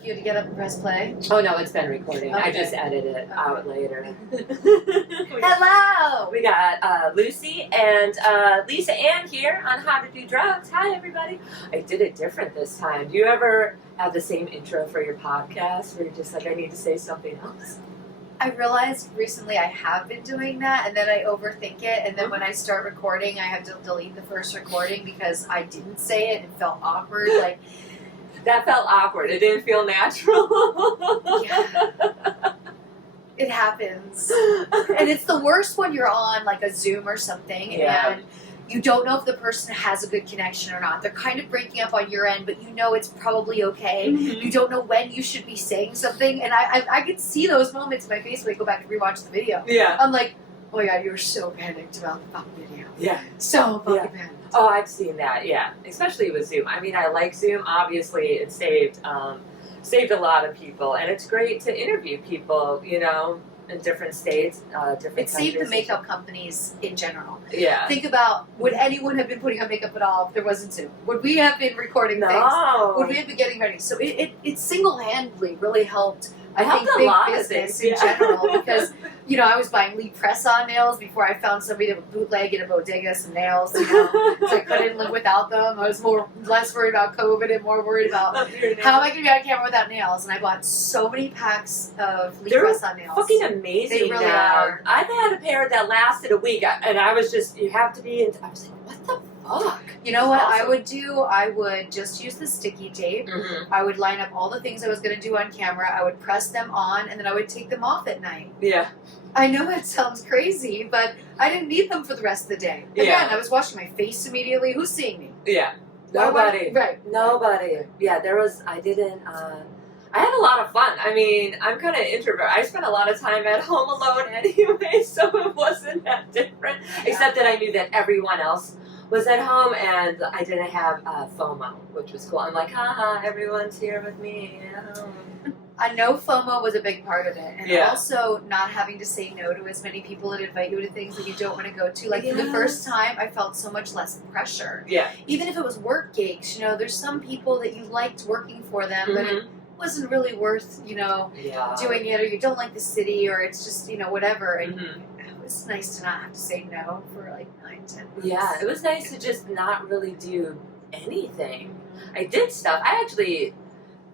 took you to get up and press play? Oh no, it's been recording. Okay. I just edit it out later. Hello! We got Lucy and Lisa Ann here on How to Do Drugs. Hi everybody. I did it different this time. Do you ever have the same intro for your podcast where you're just like, I need to say something else? I realized recently I have been doing that, and then I overthink it, and then when I start recording, I have to delete the first recording because I didn't say it and it felt awkward. Like, that felt awkward. It didn't feel natural. yeah. It happens. And it's the worst when you're on like a Zoom or something, and you don't know if the person has a good connection or not. They're kind of breaking up on your end, but you know it's probably okay. Mm-hmm. You don't know when you should be saying something, and I could see those moments in my face when I go back and rewatch the video. Yeah. I'm like, oh my god, you were so panicked about the fucking video. Yeah. So fucking panicked. Oh, I've seen that, yeah. Especially with Zoom. I mean, I like Zoom. Obviously, it saved a lot of people. And it's great to interview people, you know, in different states, different countries. It saved the makeup companies in general. Yeah. Think about, would anyone have been putting on makeup at all if there wasn't Zoom? Would we have been recording things? No. Would we have been getting ready? So it single-handedly really helped, I helped think, a big lot of business things, in general. Because, you know, I was buying Lee press-on nails before I found somebody that would bootleg in a bodega some nails, you know. So I couldn't live without them. I was less worried about COVID and more worried about how am I going to be on camera without nails. And I bought so many packs of Lee press-on nails. Fucking amazing. They really now. are. I've had a pair that lasted a week, and I was just, you have to be, I was like, what the fuck? You know what Awesome. I would do? I would just use the sticky tape. Mm-hmm. I would line up all the things I was going to do on camera. I would press them on, and then I would take them off at night. Yeah. I know it sounds crazy, but I didn't need them for the rest of the day. Yeah. Again, I was washing my face immediately. Who's seeing me? Yeah. Nobody. Right. Nobody. Yeah, I had a lot of fun. I mean, I'm kind of introvert. I spent a lot of time at home alone anyway, so it wasn't that different. Yeah. Except that I knew that everyone else was at home, and I didn't have FOMO, which was cool. I'm like, haha, everyone's here with me at home. I know FOMO was a big part of it, and Yeah. also not having to say no to as many people that invite you to things that you don't want to go to. Like, for the Yes. first time, I felt so much less pressure. Yeah. Even if it was work gigs, you know, there's some people that you liked working for them, but it wasn't really worth, you know, Yeah. doing it, or you don't like the city, or it's just, you know, whatever. And Mhm. it was nice to not have to say no for like 9-10 months. Yeah, it was nice to just not really do anything. I did stuff.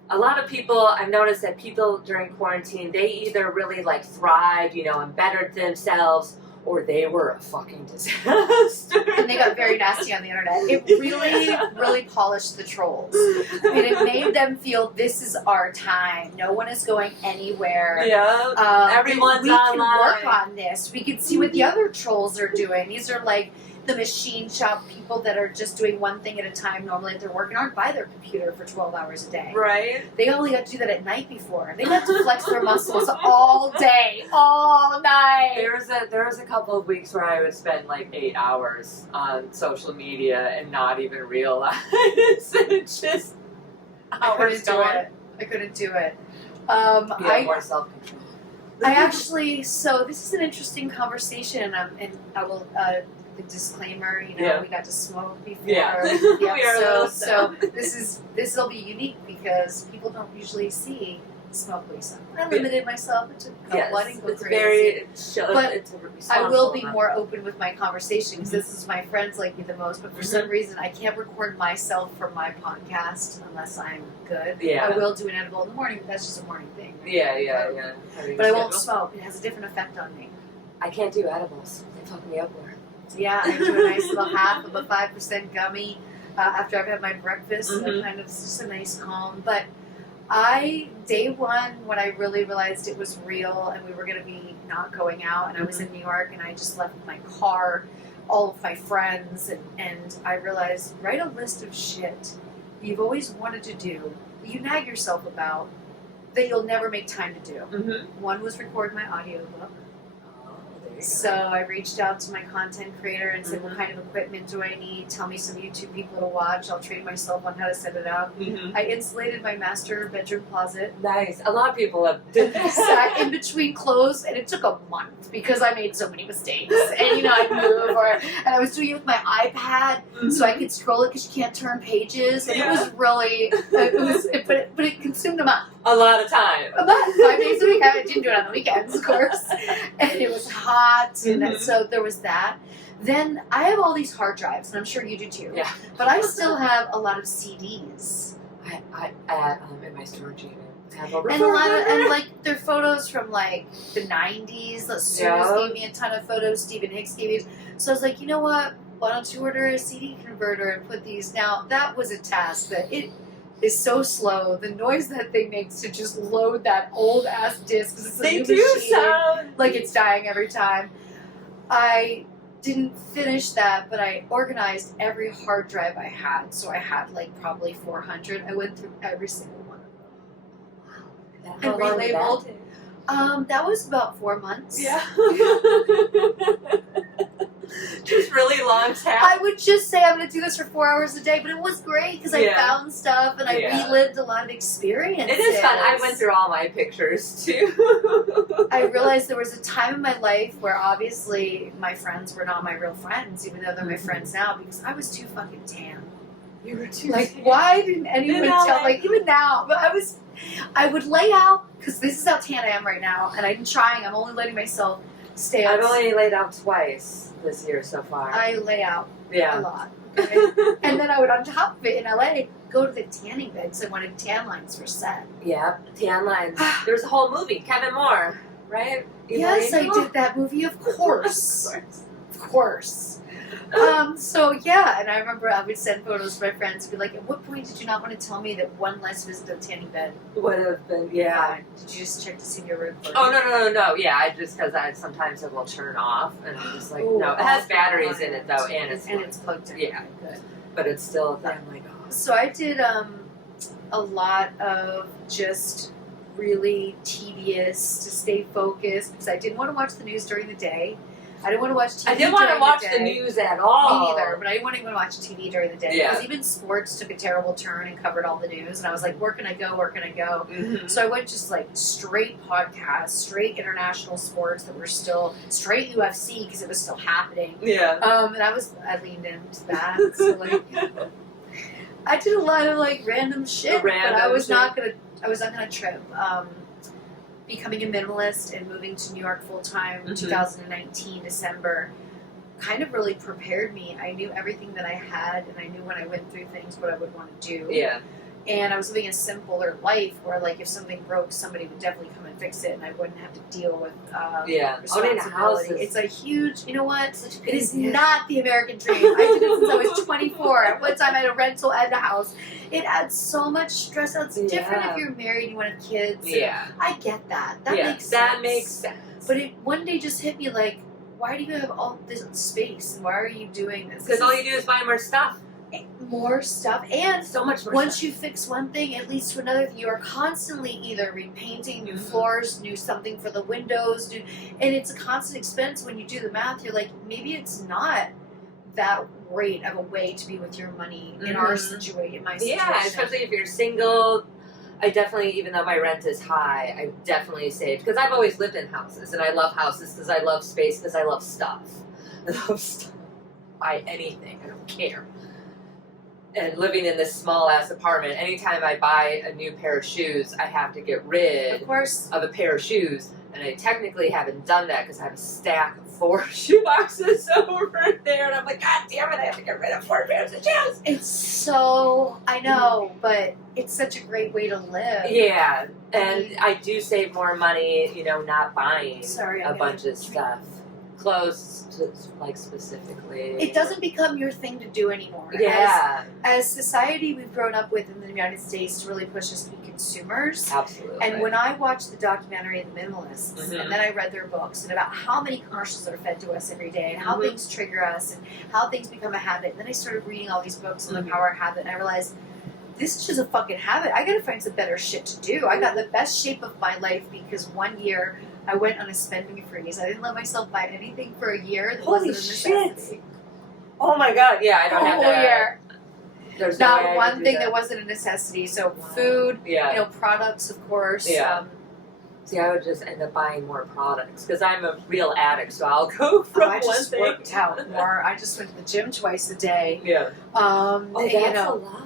A lot of people, I've noticed that people during quarantine, they either really like thrived, you know, and bettered themselves, or they were a fucking disaster. And they got very nasty on the internet. It really, really polished the trolls. I mean, it made them feel this is our time. No one is going anywhere. Yeah, everyone's we online. can work on this. We can see what the other trolls are doing. These are like the machine shop people that are just doing one thing at a time. Normally, if they're working, aren't by their computer for 12 hours a day. Right? They only got to do that at night before. They got to flex their muscles all day, all night. There was a couple of weeks where I would spend like 8 hours on social media and not even realize it's just I couldn't do it. I couldn't do it. More self-control. I actually, so this is an interesting conversation, and I will, the disclaimer, you know, we got to smoke before Yeah. the We are a episode, little so this will be unique because people don't usually see smoke Lisa. I limited myself to a couple. I didn't go it's crazy. very But it's I will be responsible. more open with my conversation because this is my friends like me the most, but for some reason I can't record myself for my podcast unless I'm good. Yeah. I will do an edible in the morning, but that's just a morning thing. Right? Yeah. But I won't smoke. It has a different effect on me. I can't do edibles. They fuck me up more. Yeah, I do a nice little half of a 5% gummy after I've had my breakfast. Mhm. Kind of just a nice calm. But day one, when I really realized it was real and we were going to be not going out, and I was in New York and I just left my car, all of my friends, and I realized, write a list of shit you've always wanted to do, that you nag yourself about, that you'll never make time to do. Mm-hmm. One was record my audiobook. So I reached out to my content creator and said, what kind of equipment do I need? Tell me some YouTube people to watch. I'll train myself on how to set it up. I insulated my master bedroom closet. Nice. A lot of people have done Sat in between clothes, and it took a month because I made so many mistakes. And, you know, I'd move, and I was doing it with my iPad so I could scroll it because you can't turn pages. And it was really, but it consumed a month. a lot of time. About 5 days a week. I didn't do it on the weekends, of course. And it was hot, and so there was that. Then I have all these hard drives, and I'm sure you do too. Yeah. But I still have a lot of CDs. I in my storage unit. I have over And a lot of, 400. and like they're photos from like the 90s. Suze gave me a ton of photos. Stephen Hicks gave me. So I was like, you know what? Why don't you order a CD converter and put these? Now that was a task that it is so slow. The noise that thing makes to just load that old ass disc. 'Cause it's a They new do machine, sound like it's dying every time. I didn't finish that, but I organized every hard drive I had. So I had like probably 400. I went through every single one of them. How And long did that relabeled. take? That was about 4 months. Yeah. Just really long tasks. I would just say I'm going to do this for 4 hours a day, but it was great because I Yeah. found stuff and I relived a lot of experiences. It is fun. I went through all my pictures too. I realized there was a time in my life where obviously my friends were not my real friends, even though they're my friends now, because I was too fucking tan. You were too Like, why didn't anyone tell? LA. Like, even now, but I would lay out, because this is how tan I am right now, and I'm trying, I'm only letting myself stay out. I've only laid out twice this year so far. I lay out a yeah. lot. Okay? And then I would, on top of it, in LA, go to the tanning bed because I wanted tan lines for set. Yeah, tan lines. There's a whole movie, Kevin Moore, right? Yes, I Angel? did that movie, of course. Of course. Of course. So yeah, and I remember I would send photos to my friends and be like, at what point did you not want to tell me that one less visit of tanning bed? Would have been, yeah. Fine. Did you just check to see your room? Oh, no. Yeah, I just, because sometimes it will turn off, and I'm just like, Ooh, no. It has off batteries and in it, though, and it's plugged in. Yeah. Good. but it's still a thing. I'm like, oh. So I did a lot of just really tedious to stay focused because I didn't want to watch the news during the day. I didn't want to watch TV. I didn't want to during watch the the day. news at all. Me neither, but I didn't want to even watch TV during the day Yeah. because even sports took a terrible turn and covered all the news, and I was like, where can I go? Where can I go? Mm-hmm. So I went just like straight podcasts, straight international sports that were still straight UFC because it was still happening. Yeah. And I leaned into that. So like, I did a lot of like random shit, but I was not gonna trip. Becoming a minimalist and moving to New York full time in 2019 December kind of really prepared me. I knew everything that I had, and I knew when I went through things what I would want to do. Yeah. And I was living a simpler life where, like, if something broke, somebody would definitely come and fix it, and I wouldn't have to deal with Yeah. Owning a house responsibility. is It's a huge, you know what? such a It is pain. not the American dream. I did it since I was 24. At one time, I had a rental and a house. It adds so much stress. It's different Yeah. if you're married and you want to have kids. Yeah. I get that. That Yeah, makes sense. that makes sense. But it one day just hit me like, why do you have all this space? And why are you doing this? Because all you do is buy more stuff. More stuff. And So much more once stuff. you fix one thing, it leads to another thing. You are constantly either repainting new floors, new something for the windows, and it's a constant expense. When you do the math, you're like, maybe it's not that great of a way to be with your money in our situation, in my situation. Yeah, especially if you're single. I definitely, even though my rent is high, I definitely saved. Because I've always lived in houses, and I love houses because I love space, because I love stuff. I love stuff. Buy anything. I don't care. And living in this small-ass apartment, anytime I buy a new pair of shoes, I have to get rid Of course. of a pair of shoes. And I technically haven't done that because I have a stack of 4 shoe boxes over there. And I'm like, God damn it, I have to get rid of 4 pairs of shoes. It's so, I know, but it's such a great way to live. Yeah, and I do save more money, not buying Sorry, a I'm bunch gonna of stuff. Clothes, like, specifically. It doesn't become your thing to do anymore. Yeah, As society we've grown up with in the United States to really push us to be consumers. absolutely. And when I watched the documentary The Minimalists, and then I read their books and about how many commercials are fed to us every day and how things trigger us and how things become a habit, and then I started reading all these books on the power of habit, and I realized this is just a fucking habit. I gotta find some better shit to do. I got the best shape of my life because one year I went on a spending freeze. I didn't let myself buy anything for a year that Holy wasn't a necessity. Oh my God, yeah, I don't have Whole that. year. There's no way I Not could one do thing that wasn't a necessity. So Wow. food, Yeah. products, of course. Yeah. See, I would just end up buying more products because I'm a real addict, so I'll go from I one just thing. worked out more. I just went to the gym twice a day. Yeah. Oh, Oh, that's a lot.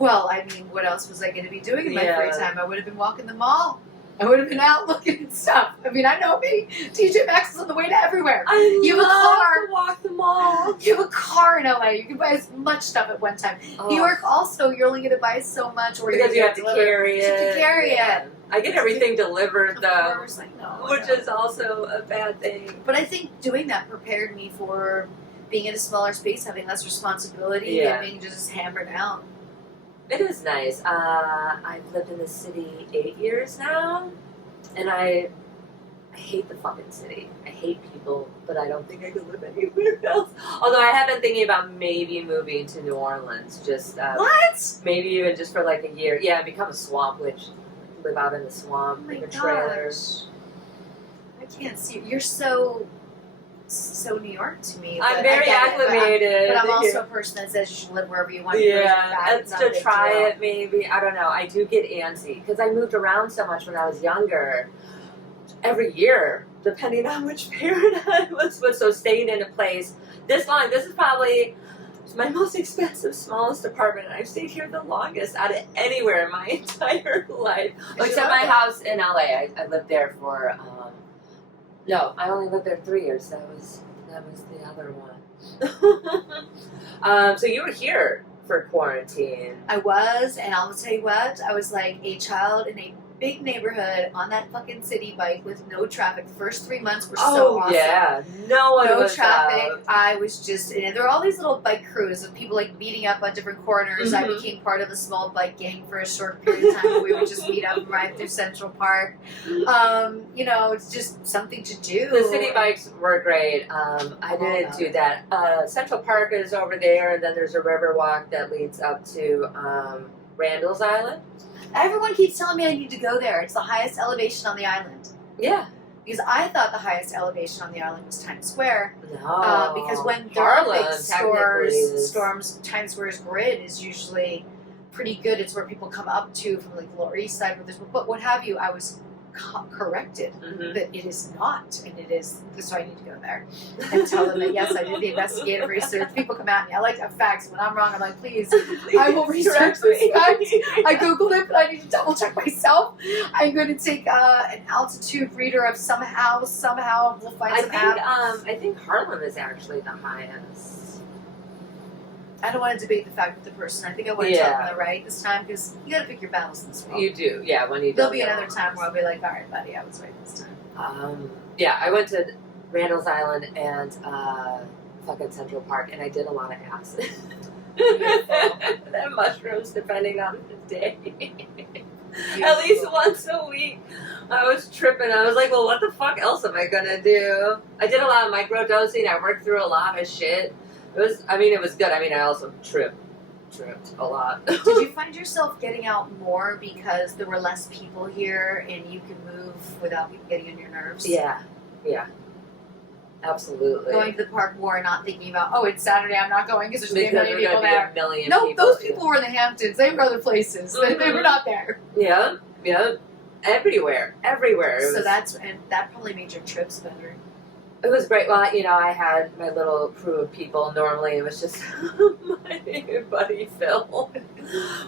Well, I mean, what else was I going to be doing in my Yeah. free time? I would have been walking the mall. I would have been out looking at stuff. I mean, I know me. TJ Maxx is on the way to everywhere. You have a car. to walk the mall. You have a car in LA. You can buy as much stuff at one time. New York also, you're only going to buy so much, or Because you have to delivered. carry it. You have to carry Yeah. it. I get everything delivered Of though, course, I know. which is also a bad thing. But I think doing that prepared me for being in a smaller space, having less responsibility, Yeah. and being just hammered out. It is nice. I've lived in this city 8 years now, and I hate the fucking city. I hate people, but I don't think I could live anywhere else. Although I have been thinking about maybe moving to New Orleans, just What? maybe even just for like a year. Yeah, become a swamp witch, live out in the swamp Oh my in a trailer. gosh. I can't see. You're so New York to me. I'm but very I get it, acclimated. But I'm also here. a person that says you should live wherever you want. Good or Yeah, bad, it's not a to big try deal. it maybe. I don't know. I do get antsy because I moved around so much when I was younger. Every year, depending on which parent I was with. So staying in a place this long, this is probably my most expensive, smallest apartment. And I've stayed here the longest out of anywhere in my entire life. You Except love my it. house in LA. I lived there for, no, I only lived there 3 years. That was the other one. So you were here for quarantine. I was, and I'll tell you what, I was like a child in a big neighborhood on that fucking city bike with no traffic. The first 3 months were so awesome. Yeah, no one No was traffic. out. I was just, and there were all these little bike crews of people like meeting up on different corners. I Mhm. became part of a small bike gang for a short period of time where we would just meet up and ride through Central Park. You know, it's just something to do. The city bikes were great. I didn't do that. Central Park is over there, and then there's a river walk that leads up to Randall's Island. Everyone keeps telling me I need to go there. It's the highest elevation on the island. Yeah. Because I thought the highest elevation on the island was Times Square. No. Because when there are Harlem, big technically, is- storms, Times Square's grid is usually pretty good. It's where people come up to from like the Lower East Side, but what have you. I was corrected Mhm. that it is not, and it is. So I need to go there and tell them that yes, I did the investigative research. People come at me. I like to have facts. When I'm wrong, I'm like, please. I will research this fact. I googled it, but I need to double check myself. I'm going to take an altitude reader of somehow we'll find I some think app. I think Harlem is actually the highest. I don't want to debate the fact with the person. I think I want to tell them they're right this time because you got to pick your battles in this world. You do, yeah. When you There'll don't be know. another time where I'll be like, all right, buddy, I was right this time. Yeah, I went to Randall's Island and fucking Central Park, and I did a lot of acid. And mushrooms, depending on the day. At least once a week. I was tripping. I was like, well, what the fuck else am I gonna do? I did a lot of microdosing. I worked through a lot of shit. It was good. I mean, I also tripped a lot. Did you find yourself getting out more because there were less people here and you could move without people getting on your nerves? Yeah. Absolutely. Going to the park more and not thinking about, oh, it's Saturday, I'm not going because there's going to be a million people there's there. a million No, people. those people were in the Hamptons. They were other places. They were not there. Yeah. Everywhere. It So was, that probably made your trips better. It was great. Well, I had my little crew of people. Normally, it was just my buddy Phil.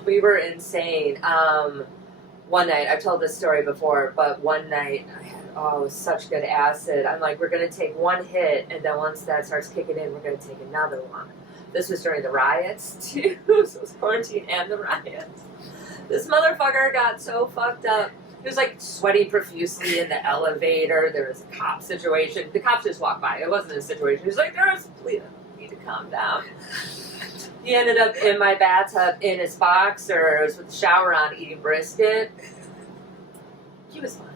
We were insane. One night, I've told this story before, but one night I had it was such good acid. I'm like, we're gonna take one hit, and then once that starts kicking in, we're gonna take another one. This was during the riots too, so it was quarantine and the riots. This motherfucker got so fucked up. He was like sweating profusely in the elevator. There was a cop situation. The cops just walked by. It wasn't a situation. He was like, please, I need to calm down. He ended up in my bathtub in his boxers with the shower on eating brisket. He was fine.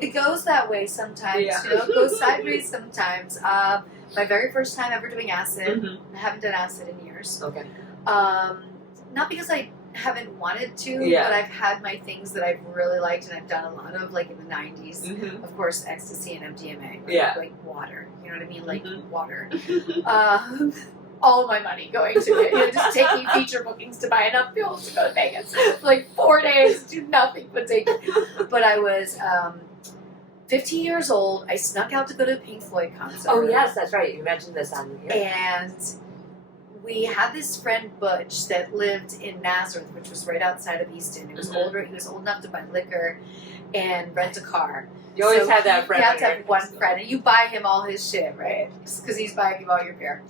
It goes that way sometimes. Yeah. It goes sideways sometimes. My very first time ever doing acid. Mm-hmm. I haven't done acid in years. Okay. Not because I haven't wanted to, Yeah. but I've had my things that I've really liked and I've done a lot of, like in the 90s. Mm-hmm. Of course, ecstasy and MDMA. Yeah. Like water. You know what I mean? Like Mhm. water. All my money going to it. Just taking feature bookings to buy enough pills to go to Vegas. For like 4 days, do nothing but take it. But I was 15 years old. I snuck out to go to a Pink Floyd concert. Oh yes, that's right. You mentioned this on here. And we had this friend Butch that lived in Nazareth, which was right outside of Easton. He was older. He was old enough to buy liquor and rent a car. You always have that friend. You have to have one friend, and you buy him all his shit, right? Because he's buying you all your beer.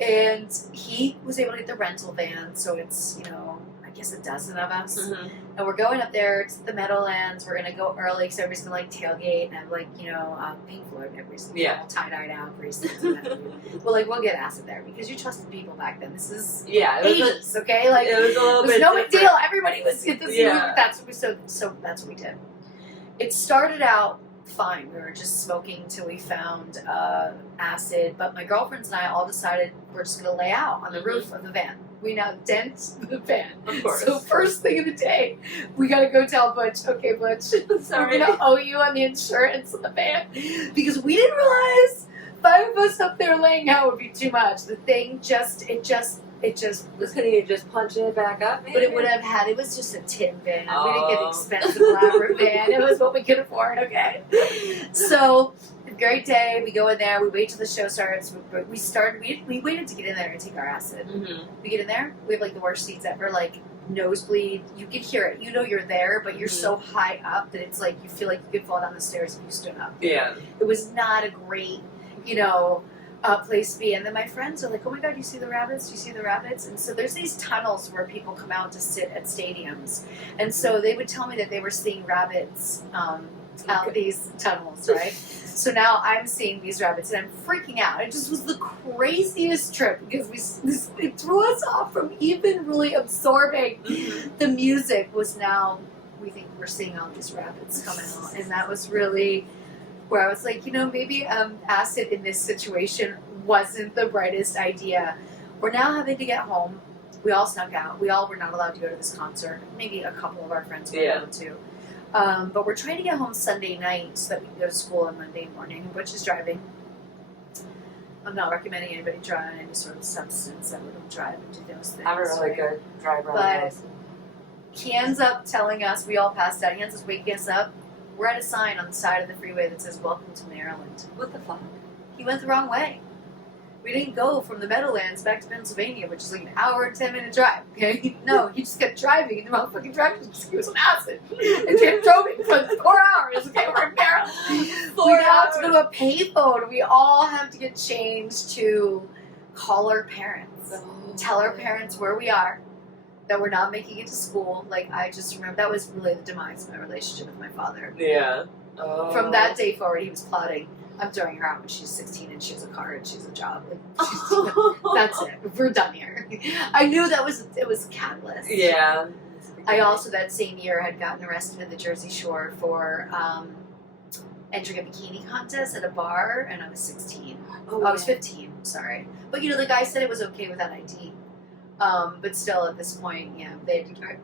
And he was able to get the rental van, so it's, I guess a dozen of us. And we're going up there to the Meadowlands. We're going to go early because everybody's going to tailgate and have Pink Floyd and everybody's all tie-dyed out, bracelets. We'll get acid there because you trusted people back then. This is 80s, okay? It was a little bit no different. big deal. Everybody was at this. That's what we did. It started out fine. We were just smoking till we found acid. But my girlfriends and I all decided we're just going to lay out on the roof of the van. We now dent the van. Of course. So first thing of the day, we got to go tell Butch, okay, Butch, Sorry. we're going to owe you on the insurance of the van. Because we didn't realize 5 of us up there laying out would be too much. The thing it just Couldn't you just punch it back up? Maybe? But it was just a tin van. We didn't get an expensive elaborate van. It was what we could afford, okay? So, great day. We go in there. We wait till the show starts. We waited to get in there and take our acid. We get in there. We have the worst seats ever. Nosebleed. You could hear it. You know you're there, but you're so high up that it's you feel like you could fall down the stairs if you stood up. Yeah. It was not a great, place to be. And then my friends are like, oh my God, you see the rabbits? You see the rabbits? And so there's these tunnels where people come out to sit at stadiums. And so they would tell me that they were seeing rabbits out these tunnels, right? So now I'm seeing these rabbits and I'm freaking out. It just was the craziest trip because it threw us off from even really absorbing the music. Was now we think we're seeing all these rabbits come out. And that was really where I was like, maybe acid in this situation wasn't the brightest idea. We're now having to get home. We all snuck out. We all were not allowed to go to this concert. Maybe a couple of our friends were able to. But we're trying to get home Sunday night so that we can go to school on Monday morning, which is driving. I'm not recommending anybody try on any sort of substance that would drive and do those things. I'm a really good driver. But he ends up telling us, we all passed out, he ends up waking us up. We're at a sign on the side of the freeway that says, "Welcome to Maryland." What the fuck? He went the wrong way. We didn't go from the Meadowlands back to Pennsylvania, which is an hour and 10-minute drive. Okay, no, he just kept driving, and the motherfucking driver just gave us some acid and kept driving for 4 hours. Okay, we're in Maryland. We now have to go to a payphone. We all have to get changed to call our parents, tell our parents where we are, that we're not making it to school. I just remember that was really the demise of my relationship with my father. Yeah. From that day forward, he was plotting. I'm throwing her out when she's 16 and she has a car and she has a job. That's it. We're done here. I knew it was a catalyst. Yeah. I also that same year had gotten arrested at the Jersey Shore for entering a bikini contest at a bar, and I was 16. I was 15. Sorry, but the guy said it was okay without ID. But still, at this point,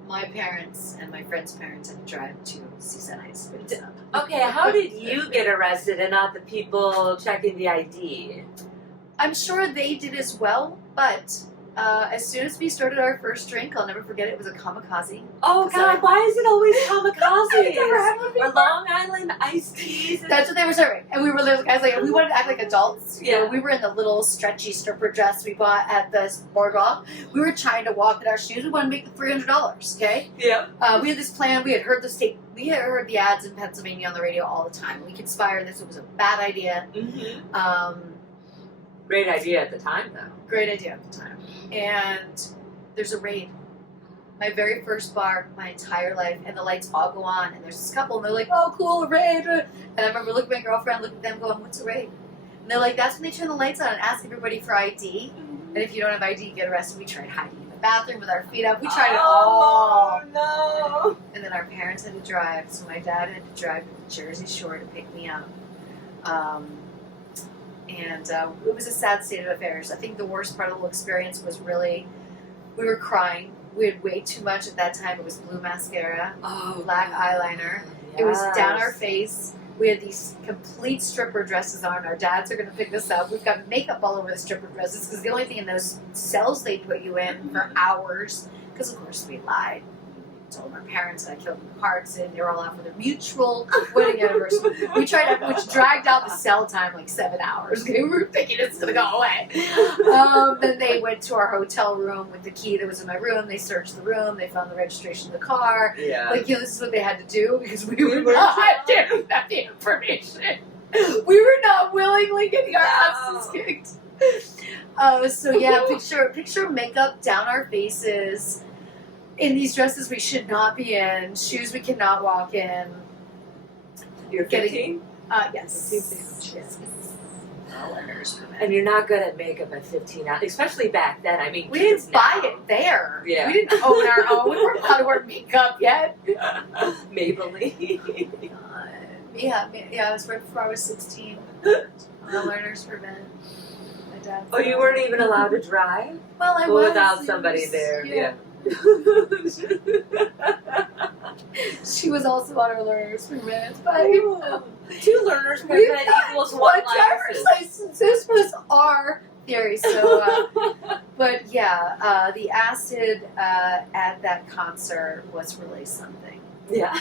my parents and my friends' parents had to drive to Seaside High School. Okay, how did you get arrested and not the people checking the ID? I'm sure they did as well, but as soon as we started our first drink, I'll never forget it was a kamikaze. Oh God, why is it always kamikazes? I never had one before. Or Long Island iced teas. That's what they were serving, and we were guys we wanted to act like adults. Yeah, we were in the little stretchy stripper dress we bought at the boardwalk. We were trying to walk in our shoes. We wanted to make the $300. Okay. Yeah. We had this plan. We had heard the ads in Pennsylvania on the radio all the time. We conspired this. It was a bad idea. Great idea at the time, though. Great idea at the time. And there's a raid. My very first bar, my entire life, and the lights all go on, and there's this couple, and they're like, "Oh, cool, a raid!" And I remember looking at my girlfriend, looking at them, going, "What's a raid?" And they're like, "That's when they turn the lights on and ask everybody for ID. And if you don't have ID, you get arrested." We tried hiding in the bathroom with our feet up. We tried it all. Oh no! And then our parents had to drive, so my dad had to drive to the Jersey Shore to pick me up. And it was a sad state of affairs. I think the worst part of the whole experience was really, we were crying. We had way too much at that time. It was blue mascara, black eyeliner. It was down our face. We had these complete stripper dresses on. Our dads are going to pick this up. We've got makeup all over the stripper dresses because the only thing in those cells they put you in for hours, because of course we lied. told our parents that I killed them in a car accident. They were all out for their mutual wedding anniversary. We tried to, which dragged out the cell time like 7 hours. Okay, we were thinking it's gonna go away. Then they went to our hotel room with the key that was in my room. They searched the room. They found the registration of the car. Yeah. Like, this is what they had to do because we were not giving them the information. We were not willingly getting our asses kicked. So yeah, picture makeup down our faces, in these dresses we should not be in, shoes we cannot walk in. You're 15? Yes. Yes. And you're not good at makeup at 15, especially back then. I mean, we didn't buy it there. Yeah. We didn't own our own. We weren't allowed to wear makeup yet. Maybelline. Yeah, I was right before I was 16 on a learner's permit. My dad. Oh, you weren't even allowed to drive? Well, I was. Without somebody there, yeah. She was also on her learner's permit, but Ooh. 2 learners permit equals 1 driver's license. This was our theory. So, but yeah, the acid at that concert was really something. Yeah.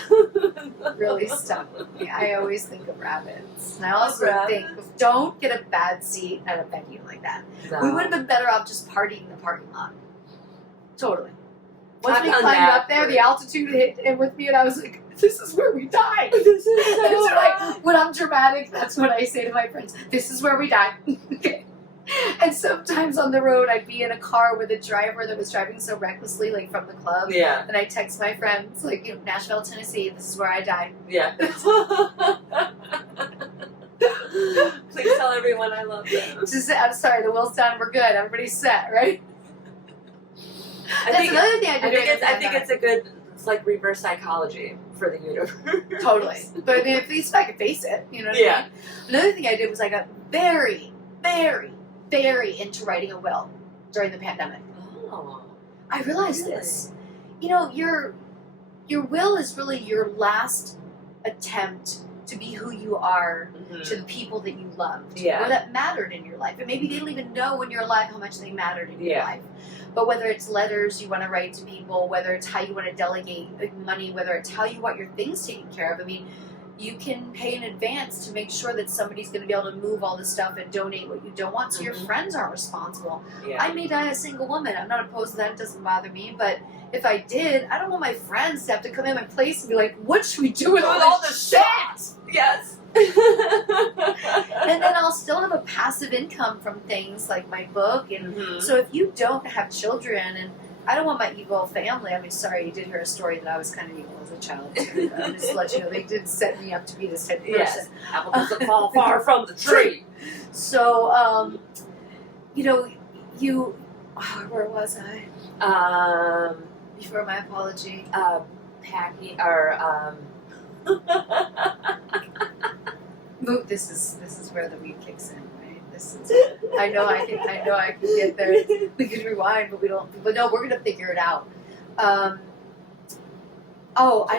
Really stuck with me. I always think of rabbits. And I also Rabbits. think, don't get a bad seat at a venue like that. No. We would have been better off just partying in the parking lot. Totally. Once I've we done climbed that up there, for- the altitude hit in with me, and I was like, this is where we die. This is so And so, bad. like, when I'm dramatic, that's what I say to my friends. This is where we die. Okay. And sometimes on the road, I'd be in a car with a driver that was driving so recklessly, like from the club. Yeah. And I text my friends, like, Nashville, Tennessee, this is where I die. Yeah. Please tell everyone I love them. I'm sorry, the wheel's done, we're good. Everybody's set, right? I That's think, another thing I did. I think it's a good, it's like reverse psychology for the universe. Totally. But I mean, at least I could face it, you know what I mean? Another thing I did was I got very, very, very into writing a will during the pandemic. Oh. I realized this. You know, your will is really your last attempt to be who you are to the people that you loved, Yeah. or that mattered in your life. And maybe they don't even know when you're alive how much they mattered in your Yeah. life. But whether it's letters you want to write to people, whether it's how you want to delegate money, whether it's how you want your things taken care of. I mean, you can pay in advance to make sure that somebody's going to be able to move all this stuff and donate what you don't want, so your friends aren't responsible. Yeah. I may die a single woman. I'm not opposed to that. It doesn't bother me. But if I did, I don't want my friends to have to come in my place and be like, what should we do with all this shit? Yes. And then I'll still have a passive income from things like my book. And so if you don't have children, and I don't want my evil family. I mean, sorry, you did hear a story that I was kind of evil as a child. Too. Just to let you know, they did set me up to be this type of person. Yes. Apple doesn't fall far from the tree. So, where was I? Before my apology. Packing or This is where the weed kicks in, right? This is. I know I can get there. We can rewind, but we don't. But no, we're gonna figure it out. I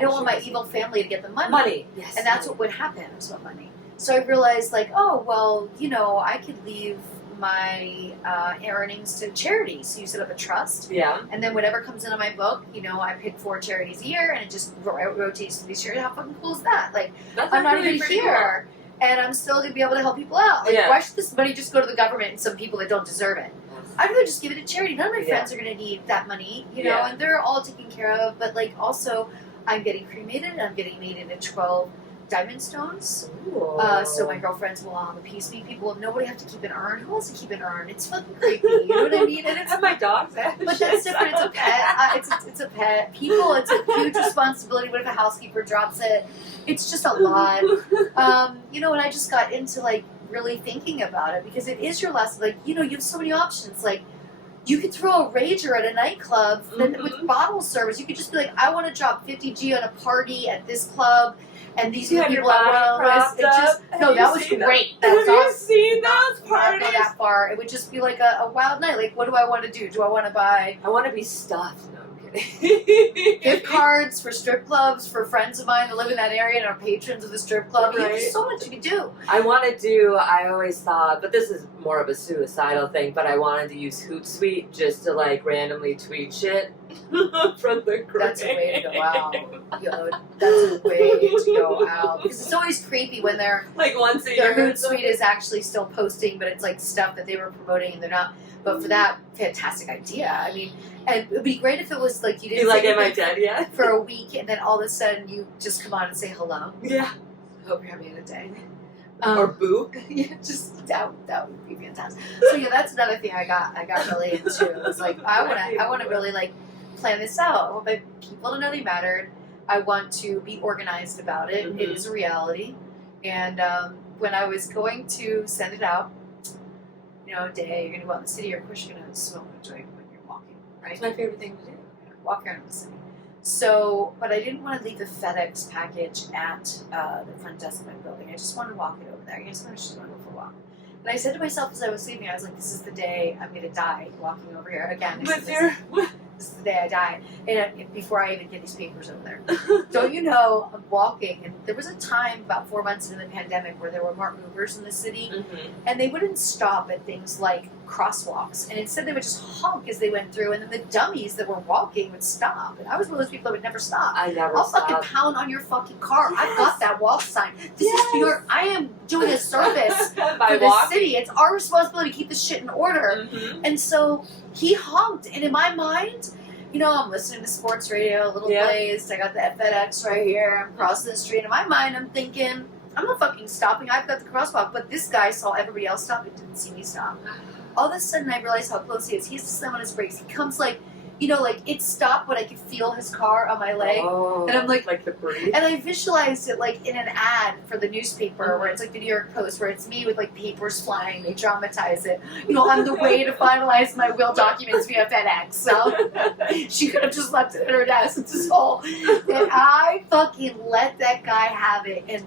don't want my evil family to get the money. Yes. And that's what would happen. So money. So I realized, like, oh well, I could leave my earnings to charities. So you set up a trust. Yeah. And then whatever comes into my book, I pick 4 charities a year, and it just rotates to these charities. How fucking cool is that? Like, That's I'm not really even pretty here, and I'm still going to be able to help people out. Like, why should this money just go to the government and some people that don't deserve it? I'd rather just give it to charity. None of my friends are going to need that money, and they're all taken care of. But, like, also, I'm getting cremated, and I'm getting made into 12 diamond stones. So my girlfriends will appease me. People, nobody have to keep an urn. Who wants to keep an urn? It's fucking creepy. You know what I mean? And it's, have my dogs. but that's different. It's a pet. It's a pet. People, it's a huge responsibility. What if a housekeeper drops it? It's just a lot. And I just got into like really thinking about it because it is your last. Like, you have so many options. Like, you could throw a rager at a nightclub with bottle service. You could just be like, I want to drop 50G on a party at this club. And these are the people I want to list. That was great. That was Have awesome. you seen those parties? Not go that far. It would just be like a wild night. Like, what do I want to do? Do I want to buy? I want to be stuffed. No, I'm kidding. Gift cards for strip clubs for friends of mine that live in that area and are patrons of the strip club. Right. There's so much you can do. I always thought, but this is more of a suicidal thing, but I wanted to use Hootsuite just to like randomly tweet shit. From the grave. That's a way to go out. Yo, that's a way to go out. Because it's always creepy when they're Like once a their year. Hootsuite is actually still posting, but it's like stuff that they were promoting and they're not. But for that fantastic idea, I mean, and it would be great if it was like you didn't Be like, say am I anything dead yet? for a week, and then all of a sudden you just come on and say hello. Yeah. Hope you're having a good day. Or boo. Yeah, just that would be fantastic. So yeah, that's another thing I got really into. It was like I wanna really like plan this out. I want my people to know they mattered. I want to be organized about it. Mhm. It is a reality. And when I was going to send it out, you know, day you're gonna go out in the city, or of course you're gonna smoke a joint when you're walking, right? It's my favorite thing to do. Walk around the city. So, but I didn't want to leave the FedEx package at the front desk of my building. I just wanted to walk it over there. I guess I was just going to go for a walk. And I said to myself as I was leaving, I was like, this is the day I'm going to die walking over here. Again, this is the day I die. And before I even get these papers over there. Don't you know, I'm walking, and there was a time about 4 months into the pandemic where there were more Ubers in the city, and they wouldn't stop at things like crosswalks, and instead they would just honk as they went through, and then the dummies that were walking would stop. And I was one of those people that would never stop. I never I'll stopped. fucking pound on your fucking car. Yes. I've got that wall sign. This is New York. I am doing a service By for the walk. city. It's our responsibility to keep this shit in order. And so he honked, and in my mind, you know, I'm listening to sports radio, a little blazed. I got the FedEx right here. I'm crossing the street. In my mind, I'm thinking, I'm not fucking stopping. I've got the crosswalk. But this guy saw everybody else stop and didn't see me stop. All of a sudden, I realized how close he is. He has to slam on his brakes. He comes like, you know, like it stopped when I could feel his car on my leg. Oh, And I'm like the breeze. And I visualized it like in an ad for the newspaper where it's like the New York Post, where it's me with like papers flying. They dramatize it. You know, on the way to finalize my will documents via FedEx. So she could have just left it at her desk. It's this whole. And I fucking let that guy have it. And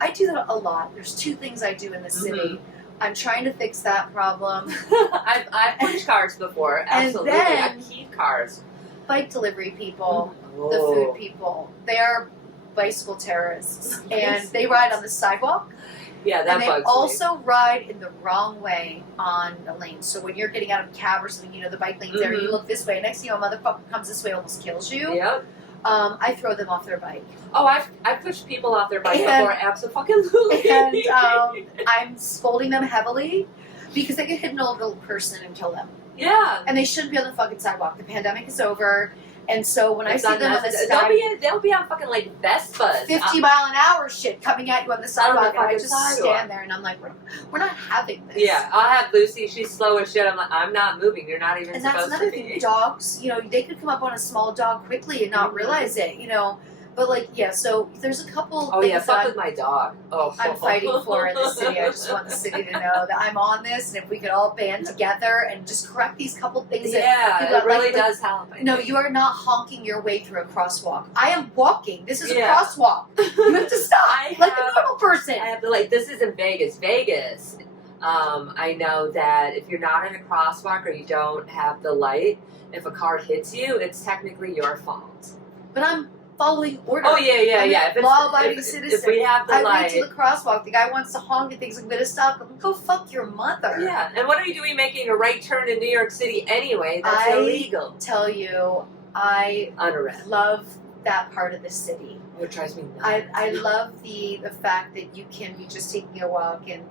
I do that a lot. There's two things I do in the city. I'm trying to fix that problem. I've pushed cars before, absolutely. then- I've keyed cars. Bike delivery people, the Oh. food people, they are bicycle terrorists. And they ride on the sidewalk. Yeah, that And they bugs also ride in the wrong way on the lane. So when you're getting out of a cab or something, you know, the bike lane's there, you look this way. Next thing you know, a motherfucker comes this way, almost kills you. me. Yep. I throw them off their bike. Oh, I've pushed people off their bike And- before, absolutely. And I'm scolding them heavily because they could hit an old little person and kill them. Yeah. And they shouldn't be on the fucking sidewalk. The pandemic is over. And so when It's I see them on the side, they'll be on fucking like Vespas. 50-mile-an-hour shit coming at you on the sidewalk, and I fucking just sidewalk. stand there and I'm like, we're not having this. Yeah, I'll have Lucy. She's slow as shit. I'm like, I'm not moving. You're not even And that's supposed another to thing. be. Dogs, you know, they could come up on a small dog quickly and not realize it, you know. But like, yeah, so there's a couple Oh things yeah, fuck that with my dog. Oh, I'm fighting for in the city. I just want the city to know that I'm on this, and if we could all band together and just correct these couple things. Yeah, that it really like, does help. No, you are not honking your way through a crosswalk. I am walking. This is Yeah. a crosswalk. You have to stop like a normal person. I have to this isn't Vegas. Vegas. I know that if you're not in a crosswalk or you don't have the light, if a car hits you, it's technically your fault. But I'm following order. Oh yeah. I'm If a it's law-abiding citizen. if we have the I light. went to the crosswalk. The guy wants to honk at things. I'm going to stop. Go fuck your mother. Yeah, and what are you doing making a right turn in New York City anyway? That's illegal. Tell you, I Unarrest. love that part of the city. Oh, it drives me nuts. I love the fact that you can be just taking a walk and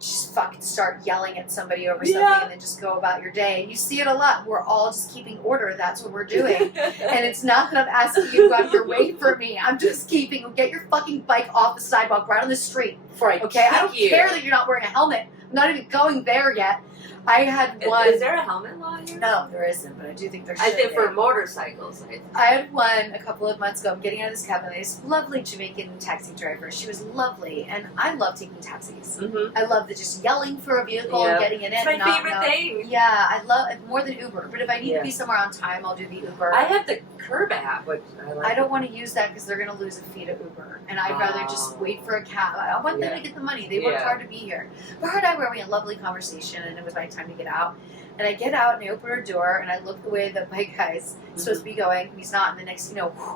just fucking start yelling at somebody over something and then just go about your day. You see it a lot. We're all just keeping order. That's what we're doing. And it's not that I'm asking you to go out of your way for me. I'm just get your fucking bike off the sidewalk right on the street. Okay? I don't care that you're not wearing a helmet. I'm not even going there yet. I had one. Is there a helmet law here? No, there isn't, but I do think there should I think be. for motorcycles. I had one a couple of months ago. I'm getting out of this cab, and this lovely Jamaican taxi driver. She was lovely, and I love taking taxis. Mm-hmm. I love the just yelling for a vehicle and getting in it. It's my and not favorite know. thing. Yeah, I love it more than Uber. But if I need to be somewhere on time, I'll do the Uber. I have the Curb app, which I like. I don't want to use that because they're going to lose a fee to Uber, and I'd rather just wait for a cab. I want them to get the money. They worked hard to be here. But her and I were having a lovely conversation, and it was my time to get out. And I get out and I open her door and I look the way the bike guy's supposed to be going. And he's not. And the next,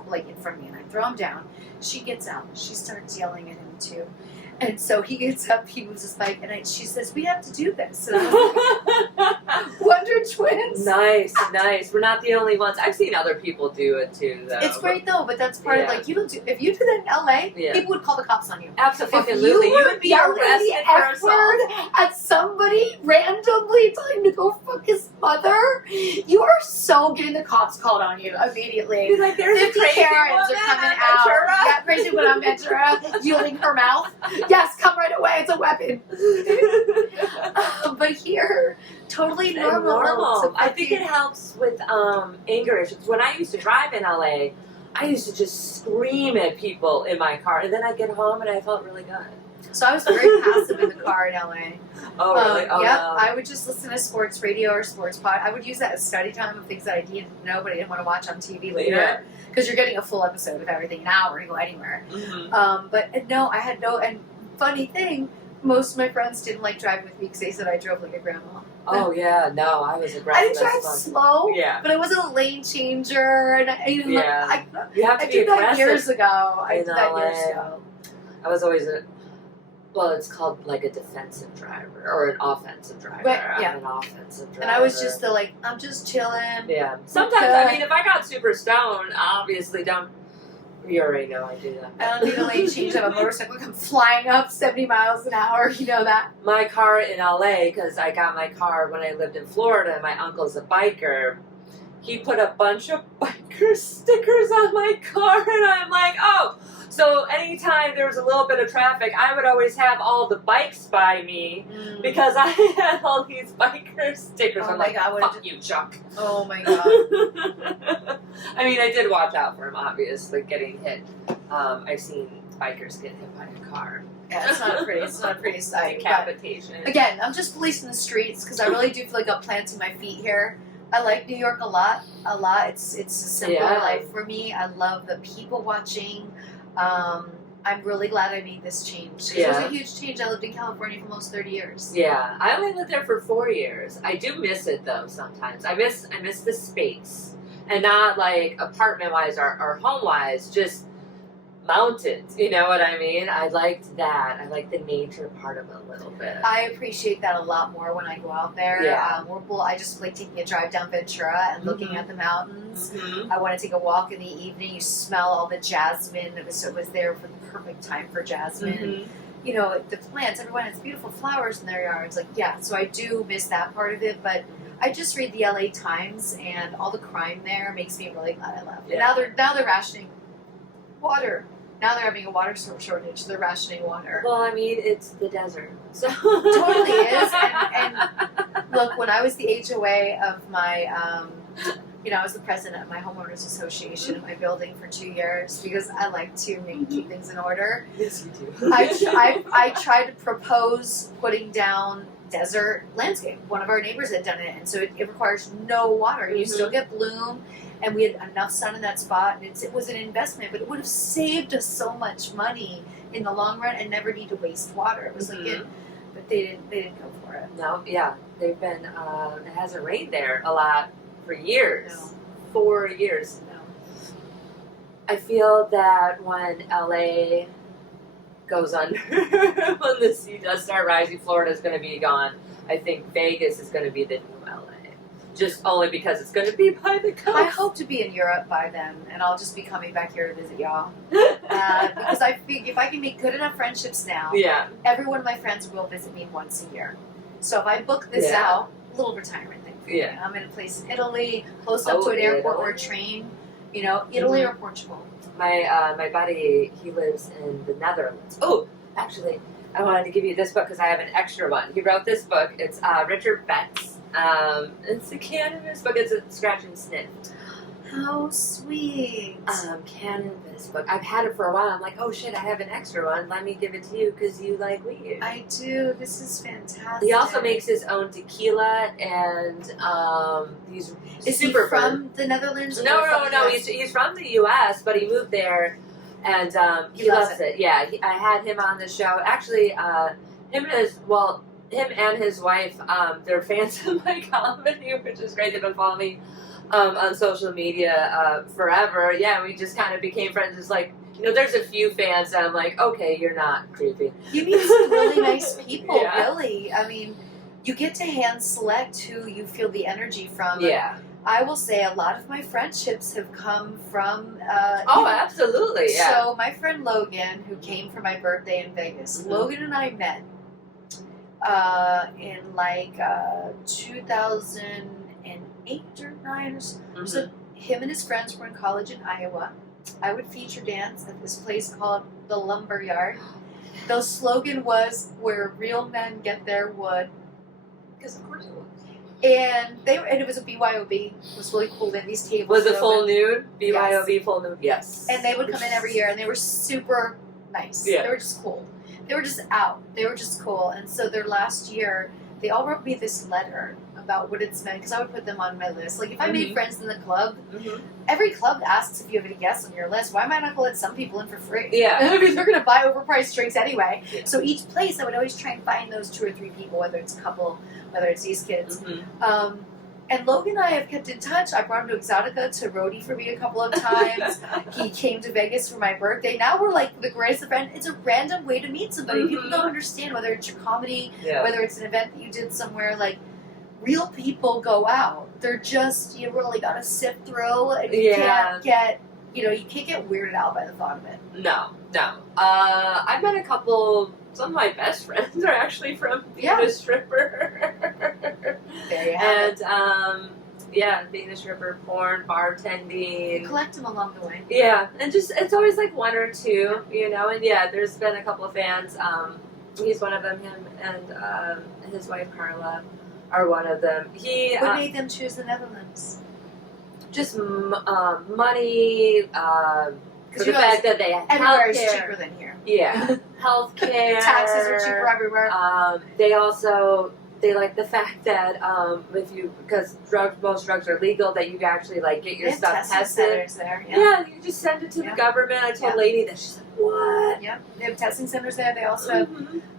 like in front of me, and I throw him down. She gets out. She starts yelling at him too. And so he gets up, he moves his bike, and she says, "We have to do this." And I was like, wonder they're twins. Nice. We're not the only ones. I've seen other people do it too, though. It's great though, but that's part of Yeah. like you don't do. If you did that in LA, Yeah. people would call the cops on you. Absolutely. If You were would be yelling arrested the for F assault. word at somebody randomly telling him to go fuck his mother, you are so getting the cops called on you immediately. Be like, there's 50 a crazy Karens woman are coming on out. Ventura. Yeah, crazy woman on Ventura, yielding her mouth. Yes, come right away. It's a weapon. But here, totally normal. to I think it fucking- helps with anger issues. When I used to drive in LA, I used to just scream at people in my car, and then I'd get home and I felt really good. So I was very passive in the car in LA. Oh, really? Oh, Yep, no. I would just listen to sports radio or sports pod. I would use that as study time of things that I needed to know, but I didn't want to watch on TV later. Because you're getting a full episode of everything, an hour to go anywhere. Mhm. But no, I had no. And funny thing, most of my friends didn't like driving with me because they said I drove like a grandma. Oh, yeah. No, I was aggressive. I didn't drive as fuck. slow, Yeah. but I wasn't a lane changer, and Yeah. I You have to be did that aggressive. years ago. I in did that years LA. ago. I was always well, it's called like a defensive driver or an offensive driver. Right, yeah. I'm an offensive driver. And I was just I'm just chilling. Yeah. Sometimes, I mean, if I got super stoned, obviously don't. You already know I do that. I don't need a lane change. I have a motorcycle. I'm flying up 70 miles an hour. You know that. My car in LA, because I got my car when I lived in Florida, and my uncle's a biker. He put a bunch of biker stickers on my car, and I'm like, oh. So anytime there was a little bit of traffic, I would always have all the bikes by me because I had all these biker stickers. Oh I'm my like, God, what fuck did you, Chuck. Oh my god. I mean, I did watch out for him, obviously, getting hit. I've seen bikers get hit by a car. Yeah, it's not pretty. It's not a pretty sight. But Decapitation. again, I'm just policing the streets because I really do feel like I'm planting my feet here. I like New York a lot. It's a simpler Yeah. life for me. I love the people watching. I'm really glad I made this change. It was Yeah. a huge change. I lived in California for almost 30 years. Yeah, I only lived there for 4 years. I do miss it though. Sometimes I miss the space, and not like apartment wise or home wise, just mountains. You know what I mean? I liked that. I like the nature part of it a little bit. I appreciate that a lot more when I go out there. Yeah. I just like taking a drive down Ventura and looking Mhm. at the mountains. Mhm. I want to take a walk in the evening. You smell all the jasmine. It was there for the perfect time for jasmine. Mhm. You know, the plants, everyone has beautiful flowers in their yards. Like, yeah, so I do miss that part of it, but I just read the LA Times, and all the crime there makes me really glad I left. And Yeah. now they're rationing water. Now they're having a water shortage. They're rationing water. Well, I mean, it's the desert, so Totally is. And look, when I was the HOA of my, I was the president of my homeowners association in my building for 2 years because I like to keep things in order. yes, you do. I tried to propose putting down desert landscape. One of our neighbors had done it, and so it requires no water. You still get bloom, and we had enough sun in that spot, and it was an investment, but it would have saved us so much money in the long run and never need to waste water. It was like but they didn't go for it. No, yeah, they've been. It hasn't rained there a lot for years. No. 4 years. No. I feel that when LA goes under, when the sea does start rising, Florida's going to be gone. I think Vegas is going to be the new LA. Just only because it's going to be by the coast. I hope to be in Europe by then, and I'll just be coming back here to visit y'all. Because I think if I can make good enough friendships now, Yeah. every one of my friends will visit me once a year. So if I book this Yeah. out, a little retirement thing. For Yeah. me. I'm in a place in Italy, close up to an airport or a train. Italy or Portugal. My buddy, he lives in the Netherlands. Oh, actually, I wanted to give you this book because I have an extra one. He wrote this book. It's Richard Betts. It's a cannabis book. It's a scratch and sniff. How sweet. Cannabis book. I've had it for a while. I'm like, oh shit, I have an extra one. Let me give it to you because you like weed. I do. This is fantastic. He also makes his own tequila and these Is he super from the Netherlands? or No. from the US? He's from the U.S., but he moved there, and he loves it. Yeah, I had him on the show. Actually, him and his wife, they're fans of my comedy, which is great. They've been following me on social media forever. Yeah, we just kind of became friends. It's like, there's a few fans that I'm like, okay, you're not creepy. You meet some really nice people, Yeah. really. I mean, you get to hand select who you feel the energy from. Yeah. I will say a lot of my friendships have come from. Oh, absolutely. Yeah. So my friend Logan, who came for my birthday in Vegas, Logan and I met in like 2008 or 9 or so. So him and his friends were in college in Iowa. I would feature dance at this place called the Lumber Yard. The slogan was "Where real men get their wood," because of course it was. And it was a BYOB. It was really cool. Then these tables Was it open. full nude? BYOB Yes. full nude. Yes. And they would come in every year, and they were super nice. Yeah. They were just cool. They were just out. They were just cool. And so their last year, they all wrote me this letter about what it's meant, because I would put them on my list. Like, if I made friends in the club, every club asks if you have any guests on your list. Why am I not going to let some people in for free? Yeah. I mean, they're going to buy overpriced drinks anyway. Yeah. So each place, I would always try and find those 2 or 3 people, whether it's a couple, whether it's these kids. And Logan and I have kept in touch. I brought him to Exotica to roadie for me a couple of times. He came to Vegas for my birthday. Now we're like the greatest of friends. It's a random way to meet somebody. People don't understand, whether it's your comedy, whether it's an event that you did somewhere. Like, real people go out. They're just, you really got to sift through, and you can't get, you can't get weirded out by the thought of it. No. I've met a couple. Some of my best friends are actually from being a stripper. There you have and being a stripper, porn, bartending. You collect them along the way. Yeah, and just it's always like 1 or 2, and there's been a couple of fans. He's one of them. Him and his wife Carla are one of them. What made them choose the Netherlands? Just money. For the fact that they have everywhere is healthcare. cheaper than here. Yeah, healthcare. Taxes are cheaper everywhere. They like the fact that because most drugs are legal, that you can actually like get your stuff tested. There, yeah, you just send it to the government. I told a lady that, she's like, what? Yeah, they have testing centers there. They also have,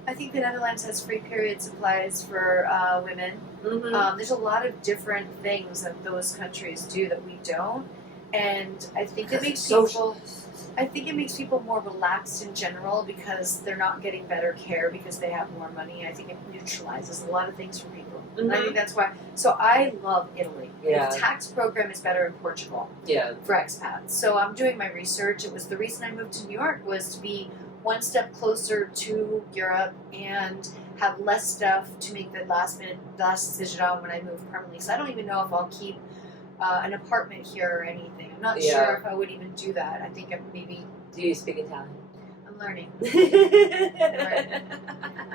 I think the Netherlands has free period supplies for women. There's a lot of different things that those countries do that we don't, and I think it makes people more relaxed in general, because they're not getting better care because they have more money. I think it neutralizes a lot of things for people. And I think that's why. So I love Italy. Yeah. The tax program is better in Portugal. Yeah. For expats. So I'm doing my research. It was the reason I moved to New York, was to be one step closer to Europe and have less stuff to make the last decision on when I move permanently. So I don't even know if I'll keep an apartment here or anything. I'm not sure if I would even do that. I think maybe. Do you speak Italian? I'm learning.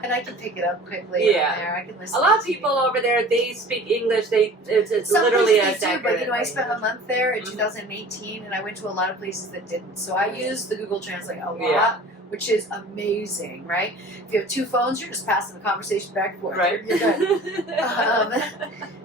And I can pick it up quickly. Yeah. There. I can listen. A lot of people over there, they speak English. It's some literally a places they do, but I spent a language. month there in 2018, and I went to a lot of places that didn't. So I used the Google Translate a lot. Yeah. Which is amazing, right? If you have 2 phones, you're just passing the conversation back and forth. Right. You're good.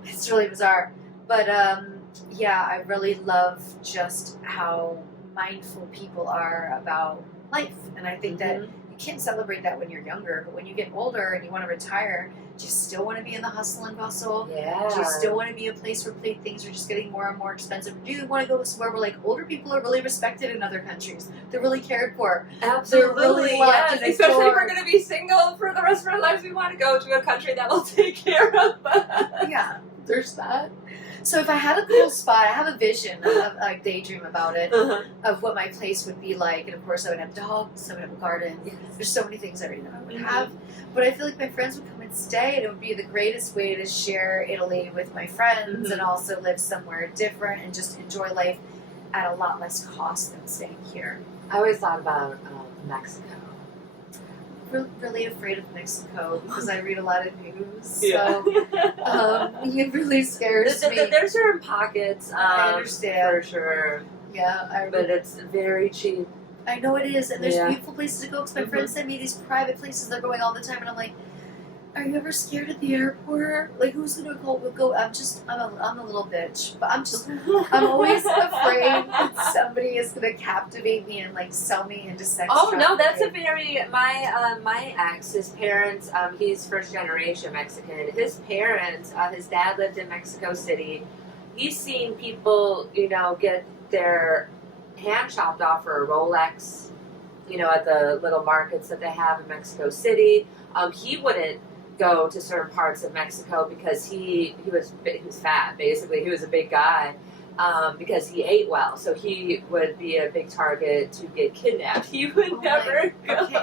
It's really bizarre. But I really love just how mindful people are about life. And I think that you can't celebrate that when you're younger, but when you get older and you want to retire, do you still want to be in the hustle and bustle? Yeah. Do you still want to be a place where things are just getting more and more expensive? Do you want to go somewhere where, like, older people are really respected in other countries? They're really cared for. Absolutely, They're really loved yes. and Especially if adored. we're going to be single for the rest of our lives, we want to go to a country that will take care of us. Yeah, there's that. So if I had a cool spot, I have a vision, I daydream about it, of what my place would be like. And of course I would have dogs, I would have a garden. Yes. There's so many things I already know I would have. But I feel like my friends would come and stay, and it would be the greatest way to share Italy with my friends and also live somewhere different and just enjoy life at a lot less cost than staying here. I always thought about Mexico. Really afraid of Mexico because I read a lot of news. Yeah. So it really scares me. There's certain pockets, I understand. for sure, Yeah, but it's very cheap. I know it is, and there's Yeah. beautiful places to go. Because my friends send me these private places they're going all the time, and I'm like, "Are you ever scared at the airport? Like, who's gonna go? I'm a little bitch, but I'm always afraid that somebody is gonna captivate me and like sell me into sex. Oh no, that's a trafficking. very my ex, his parents. He's first generation Mexican. His parents, his dad lived in Mexico City. He's seen people, get their hand chopped off for a Rolex, at the little markets that they have in Mexico City. He wouldn't go to certain parts of Mexico because he was fat. Basically, he was a big guy. Because he ate well, so he would be a big target to get kidnapped. He would never go. Okay.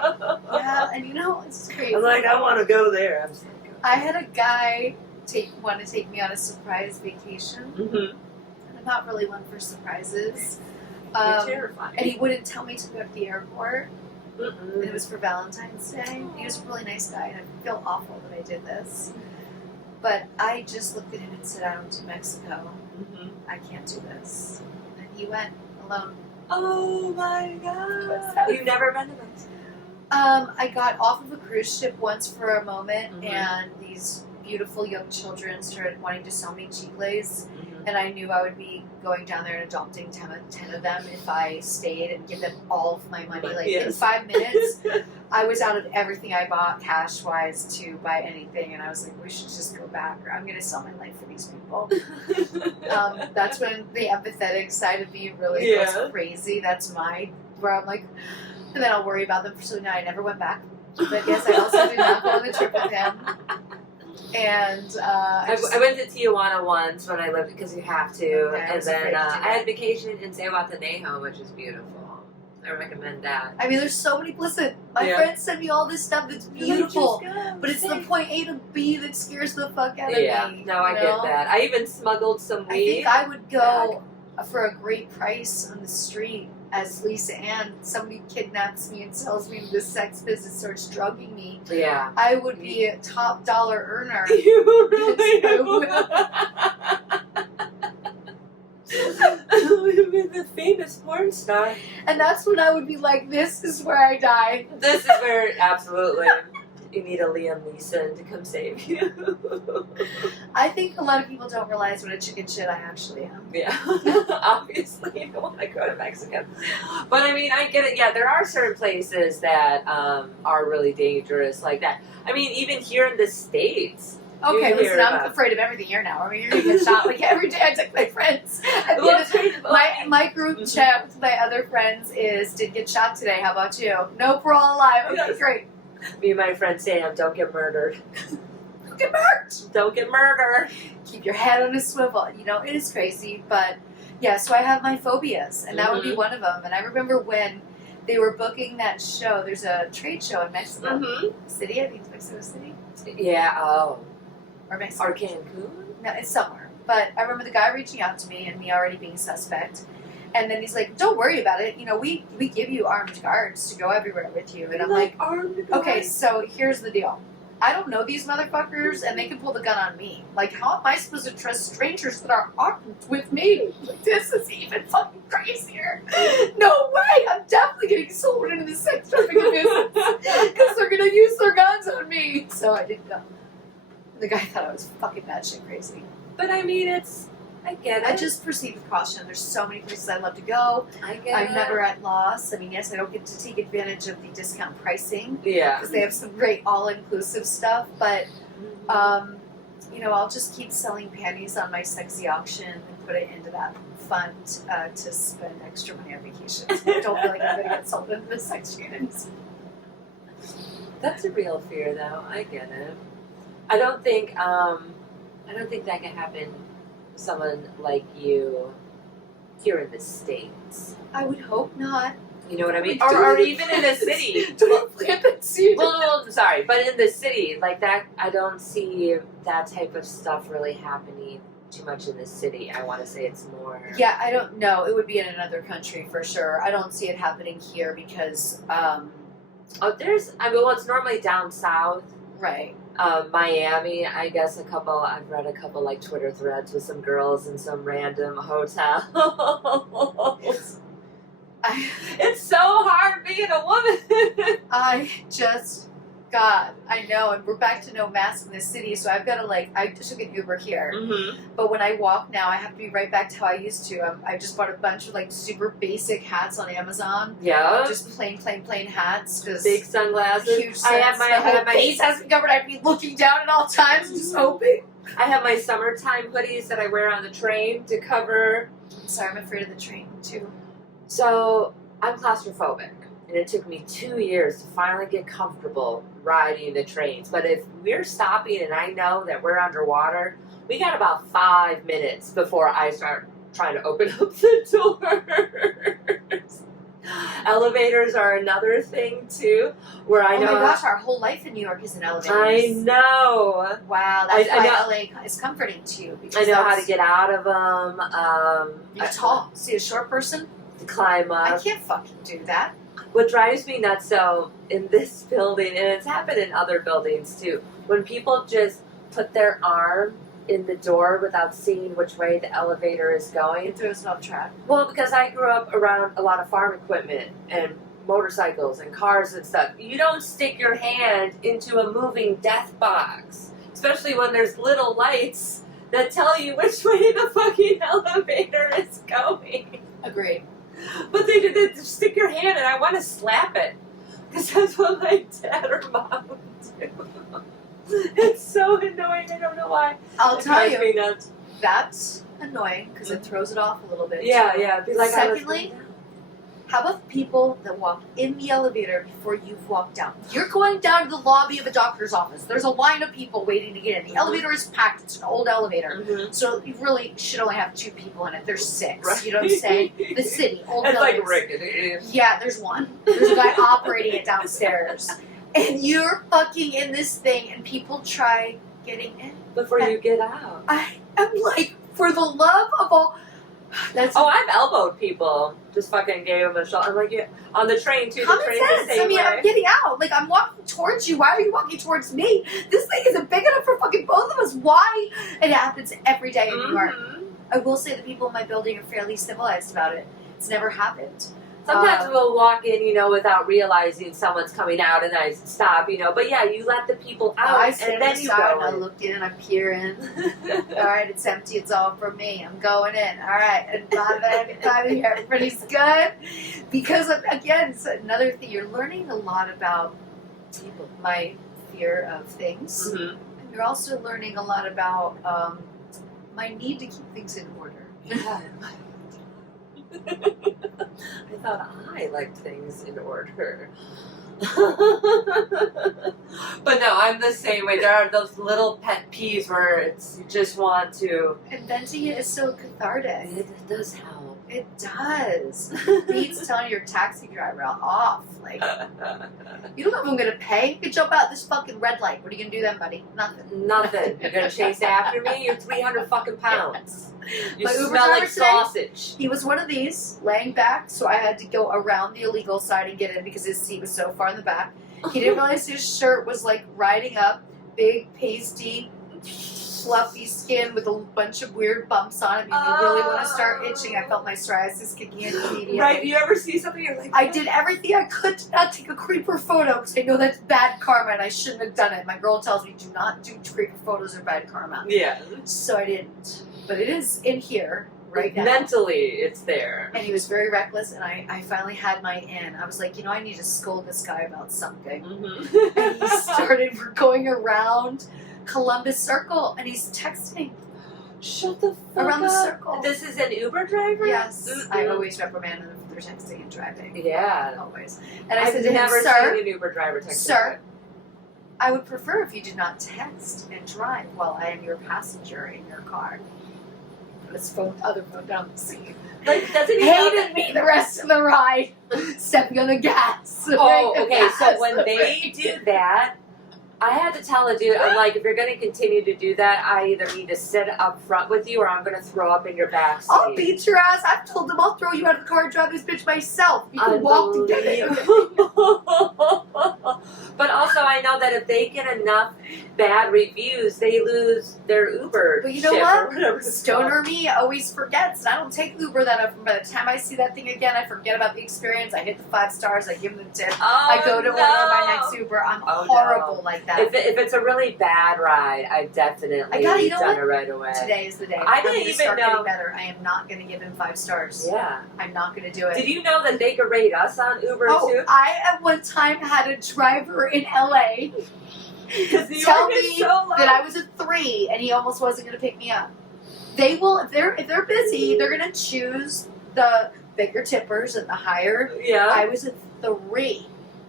Yeah, and you know, it's crazy. I'm like, I want to go there. I'm just like, I had a guy want to take me on a surprise vacation. mm-hmm. And I'm not really one for surprises. You're terrifying. And he wouldn't tell me to go to the airport. Mm-mm. And it was for Valentine's Day. He was a really nice guy, and I feel awful that I did this. But I just looked at him and said, I went to Mexico. Mm-hmm. I can't do this. And he went alone. Oh my god! You've never been to Mexico? I got off of a cruise ship once for a moment, Mhm. and these beautiful young children started wanting to sell me chicles. Mm-hmm. And I knew I would be going down there and adopting 10 of them if I stayed and give them all of my money. Like in Yes. 5 minutes, I was out of everything I bought cash-wise to buy anything. And I was like, we should just go back, or I'm going to sell my life for these people. That's when the empathetic side of me really goes crazy. That's where I'm like, and then I'll worry about them. So now I never went back. But yes, I also did not go on the trip with him. And I went to Tijuana once when I lived, because you have to, Okay, I and was afraid then to do I that. had vacation in Cehuatanejo, which is beautiful. I recommend that. I mean, there's so many. Listen, my Yeah. friends send me all this stuff that's beautiful, but it's the Same. point A to B that scares the fuck out of Yeah, me. no, I you get know? that. I even smuggled some I weed. think I would go for a great price on the street as Lisa Ann. Somebody kidnaps me and sells me into the sex business, starts drugging me. Yeah. I would be a top dollar earner. You really Yes, I You've been the famous porn star. And that's when I would be like, this is where I die. This is where, absolutely, you need a Liam Neeson to come save you. I think a lot of people don't realize what a chicken shit I actually am. Yeah, obviously, you don't want to go to Mexico. But I mean, I get it. Yeah, there are certain places that are really dangerous like that. I mean, even here in the States. Okay, You hear listen, I'm about- afraid of everything here now. I mean, you're gonna get shot like every day. I take my friends. At the Well, end of- it's crazy, but my group Mhm. chat with my other friends is, did get shot today. How about you? Nope, we're all alive. Okay, Yes. great. me and my friend Sam, don't get murdered. Don't get murked. Don't get murdered. Keep your head on a swivel. You know, it is crazy, but yeah. So I have my phobias, and that would be Mhm. one of them. And I remember when they were booking that show. There's a trade show in Mexico City. I think it's Mexico City Yeah. Oh. or Mexico. Or Cancun. No, it's somewhere. But I remember the guy reaching out to me and me already being suspect. And then he's like, don't worry about it. You know, we give you armed guards to go everywhere with you. And I'm like, armed okay, guys. so here's the deal. I don't know these motherfuckers, and they can pull the gun on me. Like, how am I supposed to trust strangers that are armed with me? Like, this is even fucking crazier. No way! I'm definitely getting sold into the sex trafficking business because they're gonna use their guns on me. So I didn't go. The guy thought I was fucking batshit crazy. But I mean, I get it. I just proceed with caution. There's so many places I'd love to go. I get I'm it. never at loss. I mean, yes, I don't get to take advantage of the discount pricing Yeah. because they have some great all-inclusive stuff, but you know, I'll just keep selling panties on my sexy auction and put it into that fund to spend extra money on vacations. I don't feel like I'm going to get sold into the sex units. That's a real fear, though. I get it. I don't think that can happen to someone like you here in the States. I would hope not. You know what I mean? Don't Or even- even in the city. Don't flip it, see? Well, sorry, but in the city, like that, I don't see that type of stuff really happening too much in the city. I want to say it's more. Yeah, I don't know. It would be in another country for sure. I don't see it happening here because, Oh, well, it's normally down south. right. Miami, I guess I've read a couple like Twitter threads with some girls in some random hotel. It's so hard being a woman. God, I know, and we're back to no mask in this city, so I've got to I just took an Uber here, but when I walk now, I have to be right back to how I used to. I just bought a bunch of super basic hats on Amazon, Yeah. just plain hats, because Big sunglasses. huge I have my whole my face has to be covered. I'd be looking down at all times, just hoping. I have my summertime hoodies that I wear on the train to cover. Sorry, I'm afraid of the train too. So I'm claustrophobic. And it took me 2 years to finally get comfortable riding the trains. But if we're stopping and I know that we're underwater, we got about 5 minutes before I start trying to open up the doors. Elevators are another thing too, where I know. Oh my gosh, our whole life in New York is in elevators. I know. Wow, that's I why know. LA is comforting to you. I know how to get out of them. You're tall. See a short person? To climb up. I can't fucking do that. What drives me nuts, so in this building, and it's happened in other buildings too, when people just put their arm in the door without seeing which way the elevator is going. It throws me off track. Well, because I grew up around a lot of farm equipment and motorcycles and cars and stuff. You don't stick your hand into a moving death box, especially when there's little lights that tell you which way the fucking elevator is going. Agreed. But they did stick your hand, and I want to slap it because that's what my dad or mom would do. It's so annoying. I don't know why. I'll tell Drives you, me nuts. that's annoying because it throws it off a little bit. Yeah, yeah. Be like, Secondly, how about people that walk in the elevator before you've walked down? You're going down to the lobby of a doctor's office. There's a line of people waiting to get in. The elevator is packed. It's an old elevator. Mm-hmm. So you really should only have 2 people in it. There's 6. Right. You know what I'm saying? The city, old It's buildings. like rickety. Yeah, there's one. There's a guy operating it downstairs. And you're fucking in this thing and people try getting in. Before you get out. I am like, for the love of all... That's Oh, I've elbowed people. Just fucking gave them a shot. I'm like, yeah, on the train too. common the train sense. the same I mean, way. I'm getting out. Like, I'm walking towards you. Why are you walking towards me? This thing isn't big enough for fucking both of us. Why? It happens every day in New York. I will say the people in my building are fairly civilized about it. It's never happened. Sometimes we'll walk in, without realizing someone's coming out, and I stop, But yeah, you let the people out, I and stand then you aside go. and I look in and I peer in. All right, it's empty. It's all for me. I'm going in. All right, and not that time here. Everybody's good. Because, again, it's another thing. You're learning a lot about my fear of things. Mhm. And you're also learning a lot about my need to keep things in order. Yeah. I thought I liked things in order. But no, I'm the same way. There are those little pet peeves where you just want to. Inventing it is so cathartic. It does help. It does. Beats telling your taxi driver off. Like, you don't know if I'm going to pay. You can jump out this fucking red light. What are you going to do then, buddy? Nothing. Nothing. You're gonna chase after me? You're 300 fucking pounds. You My Uber smell like driver today- sausage. He was one of these, laying back, so I had to go around the illegal side and get in because his seat was so far in the back. He didn't realize his shirt was like riding up, big, pasty, fluffy skin with a bunch of weird bumps on it. Made me really want to start itching. I felt my psoriasis kicking in immediately. Right? You ever see something you're like, I did everything I could to not take a creeper photo because I know that's bad karma and I shouldn't have done it. My girl tells me do not do creeper photos or bad karma. Yeah. So I didn't. But it is in here right now. Mentally, it's there. And he was very reckless, and I finally had my in. I was like, I need to scold this guy about something. Mm-hmm. And he started, we're going around Columbus Circle, and he's texting. Shut the fuck Around up. the circle. This is an Uber driver? Yes, I Mm-mm. always reprimand them if they're texting and driving. Yeah. Always. And I I've said to him, never sir, seen an Uber driver text. Sir, I would prefer if you did not text and drive while I am your passenger in your car. Put his other phone down the seat. Like, doesn't he know that? Hated me the rest of the ride. Stepping on the gas. Oh, okay. Gas. So when they do that, I had to tell a dude, I'm like, if you're going to continue to do that, I either need to sit up front with you or I'm going to throw up in your back seat. I'll beat your ass. I've told them I'll throw you out of the car and drive this bitch myself. You can walk to get it. But also, I know that if they get enough bad reviews, they lose their Uber. But you know ship or what? whatever it's Stoner me always forgets. And I don't take Uber that often. By the time I see that thing again, I forget about the experience. I hit the 5 stars. I give them the tip. called. Oh, I go to no. order my next Uber. I'm Oh, horrible no. like that. If it's a really bad ride, I've definitely I gotta- you know done what? it right away. Today is the day. I I'm didn't gonna even start know- getting better. I am not going to give him 5 stars. Yeah. I'm not going to do it. Did you know that they could rate us on Uber Oh, too? I at one time had a driver in LA Because New tell York is me so low. that I was a 3 and he almost wasn't going to pick me up. They will, if they're busy, they're going to choose the bigger tippers and the higher. Yeah. I was a 3.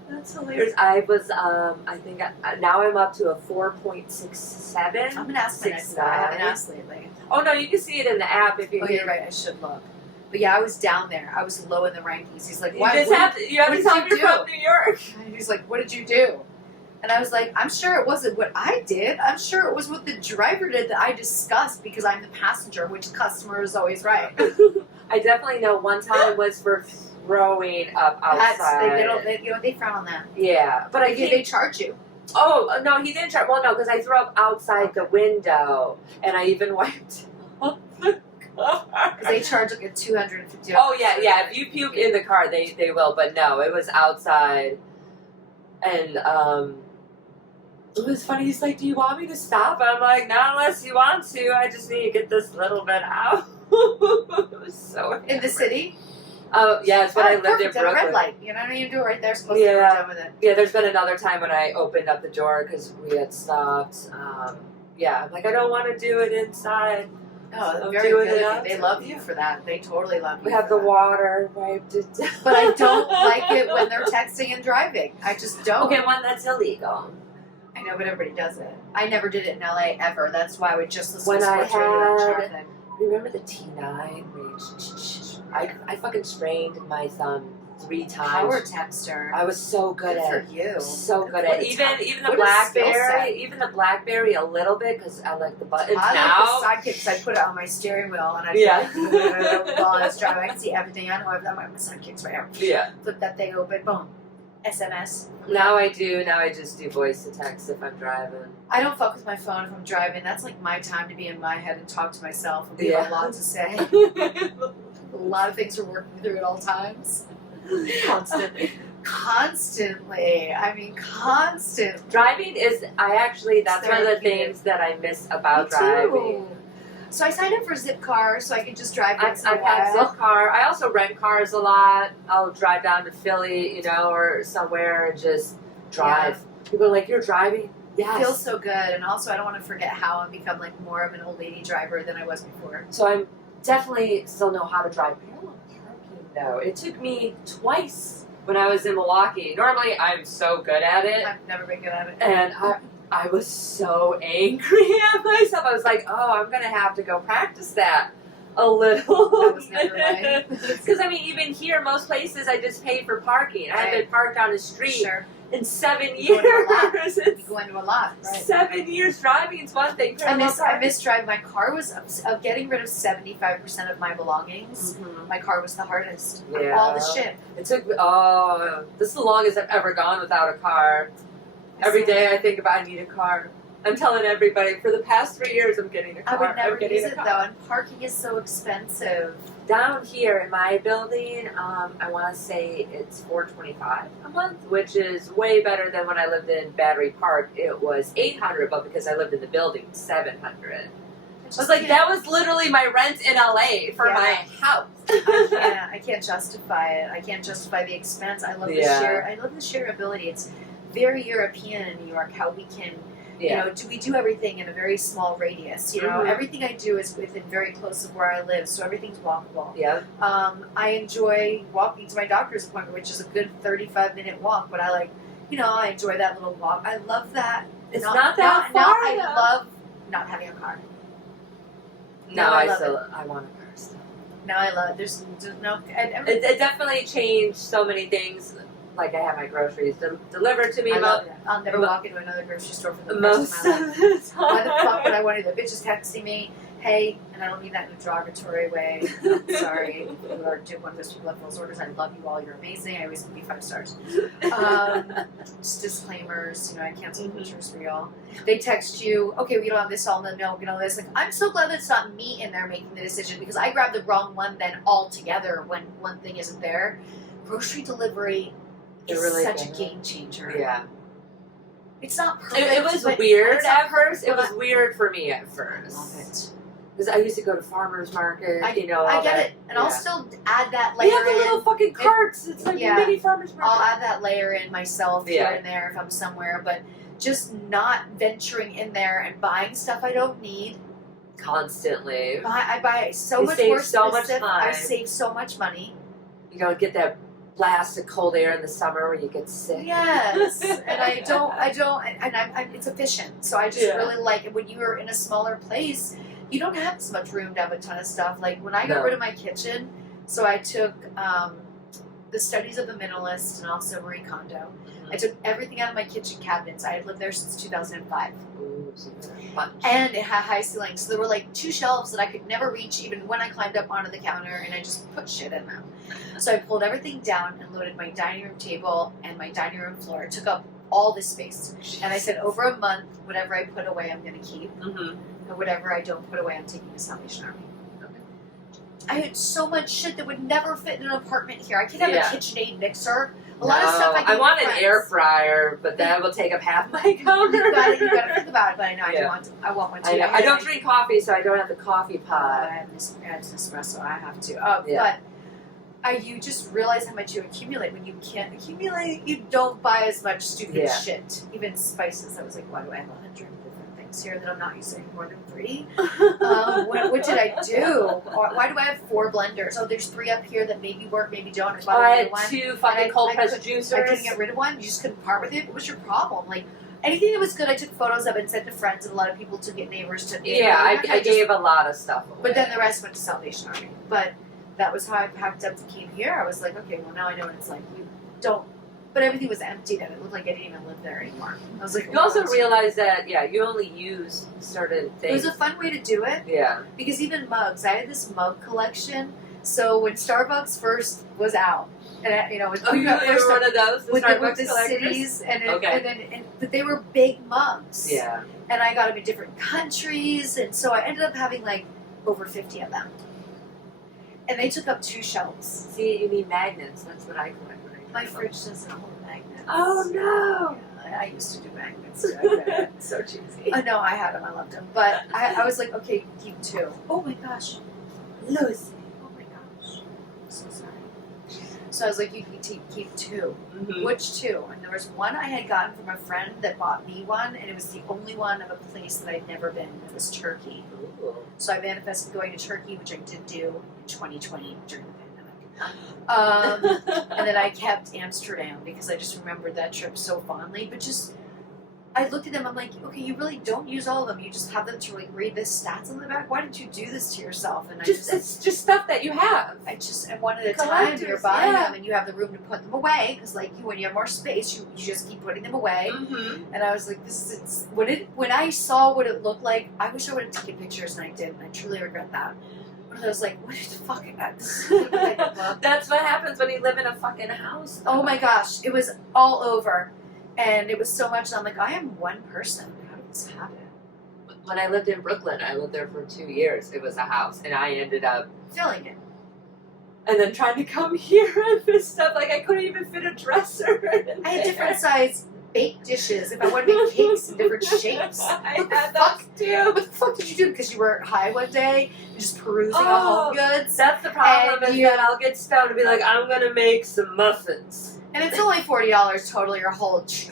That's hilarious. I was, I think, now I'm up to a 4.67. I'm gonna ask my next guy. I haven't asked lately. Oh no, you can see it in the app if you. Oh, you're right. I should look. But yeah, I was down there. I was low in the rankings. He's like, You "Why? just have to. You have to tell him you're from New York. And he's like, "What did you do?" And I was like, "I'm sure it wasn't what I did. I'm sure it was what the driver did that I discussed because I'm the passenger, which customer is always right." I definitely know one time was for throwing up outside. They frown on that. Yeah, but They charge you. Oh no, he didn't charge. Well, no, because I threw up outside the window, and I even wiped off the car. Because they charge like a $250. Oh yeah. If you puke in the car, they will. But no, it was outside, and it was funny. He's like, "Do you want me to stop?" I'm like, "Not unless you want to. I just need to get this little bit out." It was so In the city? Oh yeah, it's when I lived in perfect, at a Brooklyn. red light. You know what I mean? You do it right there. Supposed to be done with it. Yeah, there's been another time when I opened up the door because we had stopped. Yeah, I'm like, I don't want to do it inside. Oh, I'm very doing good. it of you. They outside. love you for that. They totally love you. We have for the that. water wiped it down. But I don't like it when they're texting and driving. I just don't. Okay, one that's illegal. I know, but everybody does it. I never did it in LA ever. That's why I would just listen When to I sports radio and had- traffic. Remember the T9 where I fucking sprained my thumb 3 times. Power texter. I was so good at for you. So good What at a even tough- even the what a skill BlackBerry, even the BlackBerry a little bit because I like the buttons I now. like the sidekicks. I put it on my steering wheel and I Yeah. while I was driving, I can see everything. I know I've got my sidekicks right here. Yeah. Flip that thing open. Boom. SMS. Now I do. Now I just do voice to text if I'm driving. I don't fuck with my phone if I'm driving. That's like my time to be in my head and talk to myself and we have a lot to say. A lot of things are working through at all times. Constantly. Constantly. I mean, constant. Driving is. That's one of the therapeutic. things that I miss about Me driving. too. So I signed up for Zipcar so I could just drive I've once in a had while. Zipcar. I also rent cars a lot. I'll drive down to Philly, or somewhere and just drive. People are like, "You're driving?" Yes. It feels so good, and also I don't want to forget how I've become like more of an old lady driver than I was before. So I'm definitely still know how to drive parallel parking though. It took me twice when I was in Milwaukee. Normally I'm so good at it, I've never been good at it. and I was so angry at myself. I was like, "Oh, I'm gonna have to go practice that a little." That was never right. Because I mean, even here, most places I just pay for parking. I Right. haven't parked down the street Sure. in 7 You go into a lot. years. You go into a lot, right? 7 years driving is one thing. I miss driving. My car was of getting rid of 75% of my belongings. Mhm. My car was the hardest. Yeah. All the shit. It took me. Oh, this is the longest I've ever gone without a car. Every day I think about I need a car. I'm telling everybody for the past 3 years I'm getting a I car. would never I'm getting use a it car. though, and parking is so expensive. Down here in my building, I want to say it's $425 a month, which is way better than when I lived in Battery Park. It was $800, but because I lived in the building, $700. I was like, that was literally my rent in LA for Yeah. my house. I can't justify it. I can't justify the expense. I love Yeah. the shareability. It's very European in New York how we can Yeah. we do everything in a very small radius. Mhm. Everything I do is within very close of where I live, so everything's walkable. Yeah. I enjoy walking to my doctor's appointment, which is a good 35-minute walk, but I enjoy that little walk. I love that. It's not that far, I though. love not having a car. No, I I love still I want a car still. No, I love it. There's no. It definitely changed so many things. Like I have my groceries delivered to me. I love that. I'll never walk into another grocery store for the Most rest of my life. of the time. Why the fuck would I want to? The bitch is texting me, hey, and I don't mean that in a derogatory way. I'm sorry if you are one of those people that fills orders. I love you all. You're amazing. I always give you 5 stars. Just disclaimers. I cancel pictures for y'all. They text you, okay, we don't have this all in the milk and all this. Like, I'm so glad that it's not me in there making the decision because I grabbed the wrong one then altogether when one thing isn't there. Grocery delivery is really such a good. game changer. Yeah. It's not perfect. It was but weird it's not at first. It perfect, was weird for me at but I first. love it. Because I used to go to farmers market, I all get that. it, and I'll Yeah. still add that They layer have the little in. fucking carts. It's like Yeah. a mini farmers market. I'll add that layer in myself Yeah. here and there if I'm somewhere, but just not venturing in there and buying stuff I don't need. Constantly. I buy so You much save more so much specific. I time. save so much money. You gotta get that blast of cold air in the summer where you get sick. Yes, and I don't, and I'm it's efficient. So I just really like it. When you're in a smaller place, you don't have as much room to have a ton of stuff. Like when I got rid of my kitchen, so I took the studies of the minimalist and also Marie Kondo. I took everything out of my kitchen cabinets. I had lived there since 2005. Ooh, And it had high ceilings. So there were like 2 shelves that I could never reach even when I climbed up onto the counter, and I just put shit in them. So I pulled everything down and loaded my dining room table and my dining room floor. It took up all this space. And I said, over a month, whatever I put away, I'm going to keep. And whatever I don't put away, I'm taking to Salvation Army. I had so much shit that would never fit in an apartment here. I can't have a KitchenAid mixer. A lot of stuff I want an air fryer, but that will take up half my counter. You got to think about it, but I know I want one too. I don't drink coffee, so I don't have the coffee pot. I have this espresso. I have to. But you just realize how much you accumulate. When you can't accumulate, you don't buy as much stupid shit. Even spices. I was like, why do I have 100 different things here that I'm not using more than 3? What did I do? Why do I have 4 blenders? Oh, there's 3 up here that maybe work, maybe don't. I had 2 fucking cold pressed juicers. I couldn't get rid of one. You just couldn't part with it. What was your problem? Like anything that was good, I took photos of it and sent to friends, and a lot of people took it. Neighbors took it. Yeah, I gave a lot of stuff away. But then the rest went to Salvation Army. But that was how I packed up to keep here. I was like, okay, well now I know what it's like. You don't. But everything was emptied, and it looked like I didn't even live there anymore. I was like, you also realize that you only use certain things. It was a fun way to do it. Yeah. Because even mugs, I had this mug collection. So when Starbucks first was out, and you were one of those with the cities, but they were big mugs. Yeah. And I got them in different countries, and so I ended up having like over 50 of them. And they took up 2 shelves. See, you need magnets. That's what I collect. My fridge doesn't hold magnets. Oh no! Yeah, I used to do magnets too. So cheesy. Oh no, I had them. I loved them. But I was like, okay, keep 2. Oh my gosh, Lucy. Oh my gosh, I'm so sorry. So I was like, you can keep 2. Which 2? And there was one I had gotten from a friend that bought me one, and it was the only one of a place that I'd never been. It was Turkey. Ooh. So I manifested going to Turkey, which I did do in 2020 during the pandemic. And then I kept Amsterdam because I just remembered that trip so fondly. But I looked at them, I'm like, okay, you really don't use all of them. You just have them to like read the stats on the back. Why did you do this to yourself? And it's just stuff that you have. And one at a time you're buying them, and you have the room to put them away because like when you have more space, you just keep putting them away. And I was like, when I saw what it looked like, I wish I would have taken pictures, and I didn't. I truly regret that. I was like, what the fuck? This is like a book. That's what happens when you live in a fucking house. Oh my gosh, it was all over, and it was so much. And I'm like, I am one person. How did this happen? When I lived in Brooklyn, I lived there for 2 years. It was a house, and I ended up filling it. And then trying to come here and this stuff, like I couldn't even fit a dresser. I had different size baked dishes if I wanted to make cakes in different shapes. I had those too. What the fuck did you do? Because you were high one day and just perusing on Home Goods. That's the problem, is that I'll get stoned and be like, I'm gonna make some muffins. And it's only $40 total,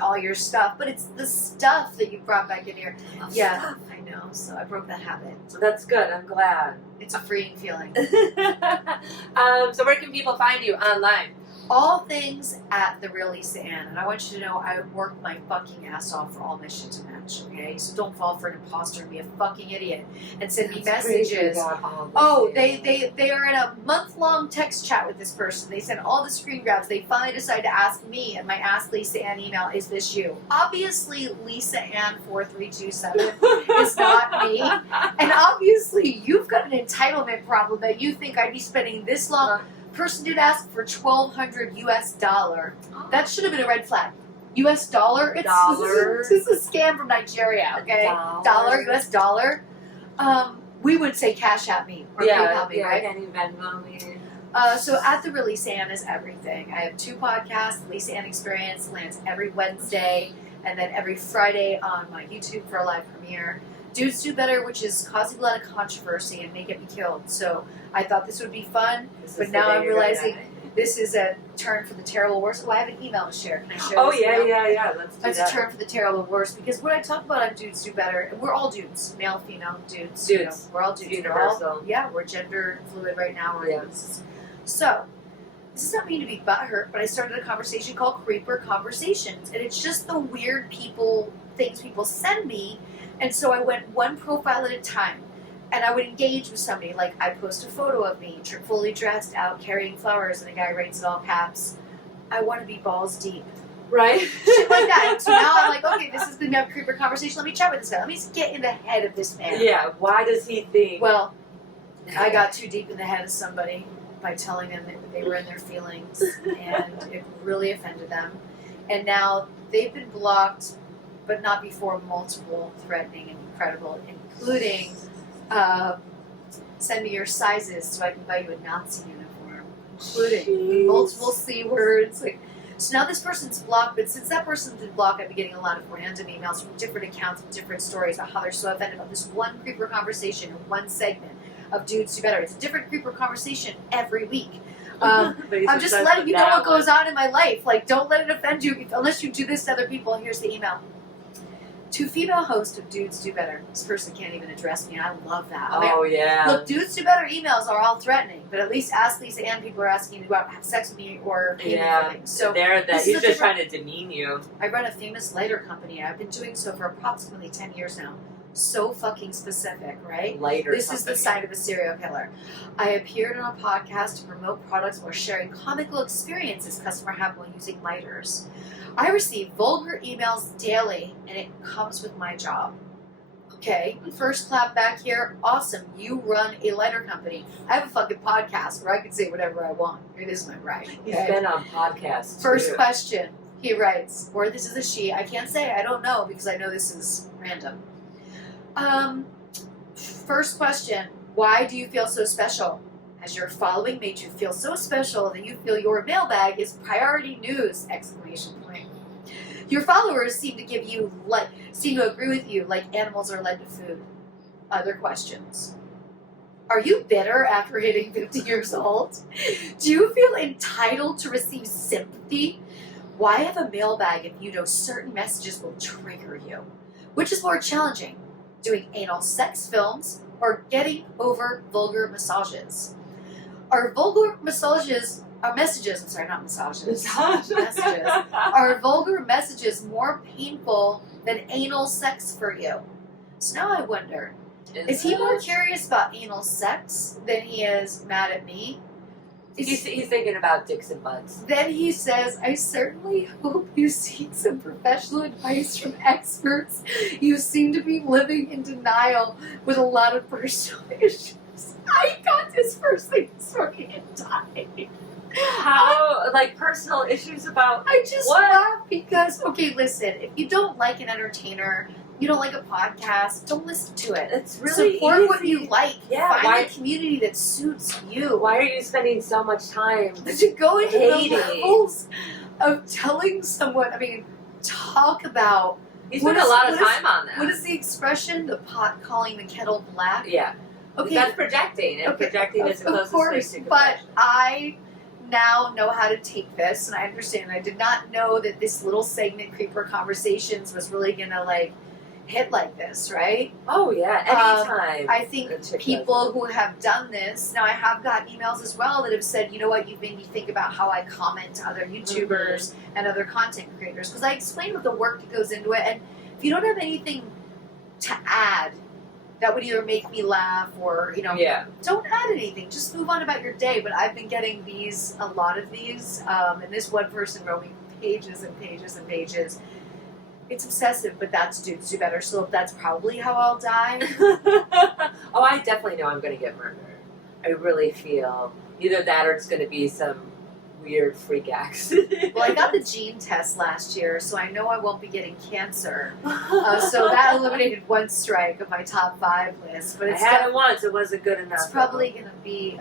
all your stuff, but it's the stuff that you brought back in here. Stuff. I know. So I broke that habit. That's good. I'm glad. It's a freeing feeling. So where can people find you online? All things at The Real Lisa Ann. And I want you to know I work my fucking ass off for all my shit to match, okay? So don't fall for an imposter and be a fucking idiot and send me messages. Oh, they are in a month-long text chat with this person. They send all the screen grabs. They finally decide to ask me, and my Ask Lisa Ann email, is this you? Obviously, Lisa Ann 4327 is not me. And obviously, you've got an entitlement problem that you think I'd be spending this long. Person did ask for $1,200 US. That should have been a red flag. US dollar? It's a scam from Nigeria, okay? US dollar. We would say cash at me or PayPal me, right? Any Venmo me. So at The Real Lisa Ann is everything. I have 2 podcasts. The Lisa Ann Experience lands every Wednesday, and then every Friday on my YouTube for a live premiere. Dudes Do Better, which is causing a lot of controversy and may get me killed. So I thought this would be fun, but now I'm realizing this is a turn for the terrible worst. Oh, I have an email to share. Can I share this email? Yeah. Let's do that. It's a turn for the terrible worst, because what I talk about on Dudes Do Better, and we're all dudes, male, female, dudes. Dudes. You know, we're all dudes. Universal. We're all, we're gender fluid right now. We're dudes. So, this is not mean to be butthurt, but I started a conversation called Creeper Conversations, and it's just the weird things people send me, and so I went one profile at a time, and I would engage with somebody, like I post a photo of me, fully dressed out, carrying flowers, and the guy writes in all caps, I want to be balls deep. Right? Shit like that. And so now I'm like, okay, this is the Creeper Conversation, let me chat with this guy, let me get in the head of this man. Yeah, why does he think? Well, I got too deep in the head of somebody by telling them that they were in their feelings, and it really offended them. And now they've been blocked, but not before multiple threatening and incredible, including send me your sizes so I can buy you a Nazi uniform, including multiple C words. Like, so now this person's blocked, but since that person's been blocked, I've been getting a lot of random emails from different accounts with different stories about how they're so offended about this one Creeper Conversation in one segment of Dudes Do Better. It's a different Creeper Conversation every week. I'm just letting you know what goes on in my life. Like, don't let it offend you unless you do this to other people. Here's the email. To female host of Dudes Do Better. This person can't even address me, and I love that. Oh, yeah. Look, Dudes Do Better emails are all threatening, but at least Ask Lisa and people are asking you to go out and have sex with me or pay me for things. So he's just trying to demean you. I run a famous lighter company. I've been doing so for approximately 10 years now. So fucking specific, right? This is the sign of a serial killer. I appeared on a podcast to promote products while sharing comical experiences customers have while using lighters. I receive vulgar emails daily, and it comes with my job. Okay, first clap back here. Awesome, you run a lighter company. I have a fucking podcast where I can say whatever I want. It is my right. Okay? He's been on podcasts. First question, he writes, or this is a she. I can't say, I don't know, because I know this is random. First question, why do you feel so special? Has your following made you feel so special that you feel your mailbag is priority news! Exclamation point. Your followers seem to agree with you like animals are led to food. Other questions. Are you bitter after hitting 50 years old? Do you feel entitled to receive sympathy? Why have a mailbag if you know certain messages will trigger you? Which is more challenging, doing anal sex films or getting over vulgar massages? Are vulgar messages, messages, are vulgar messages more painful than anal sex for you? So now I wonder, is he more curious about anal sex than he is mad at me? He's thinking about dicks and butts. Then he says, I certainly hope you seek some professional advice from experts. You seem to be living in denial with a lot of personal issues. I got this person fucking dying. How, like, personal issues about I just what? laugh because, okay, listen, if you don't like an entertainer, you don't like a podcast, don't listen to it. It's really Support easy. what you like. Yeah, Find a community that suits you. Why are you spending so much time To go into hating? the levels of telling someone, I mean, talk about... You spend a lot of time on that. What is the expression? The pot calling the kettle black? Yeah. Okay. That's projecting, and projecting is the closest thing to but confession. I now know how to take this, and I understand. I did not know that this little segment, Creeper Conversations, was really going to, like, hit like this, right? Oh, yeah, anytime. I think people who have done this, now I have gotten emails as well that have said, you know what, you've made me think about how I comment to other YouTubers and other content creators, because I explain what the work that goes into it, and if you don't have anything to add, that would either make me laugh or, don't add anything. Just move on about your day. But I've been getting a lot of these, and this one person wrote me pages and pages and pages. It's obsessive, but that's Dudes Do Better. So that's probably how I'll die. Oh, I definitely know I'm going to get murdered. I really feel either that or it's going to be some weird freak accident. Well, I got the gene test last year, so I know I won't be getting cancer. So that eliminated one strike of my top 5 list. But I had it once. It wasn't good enough. It's probably going to be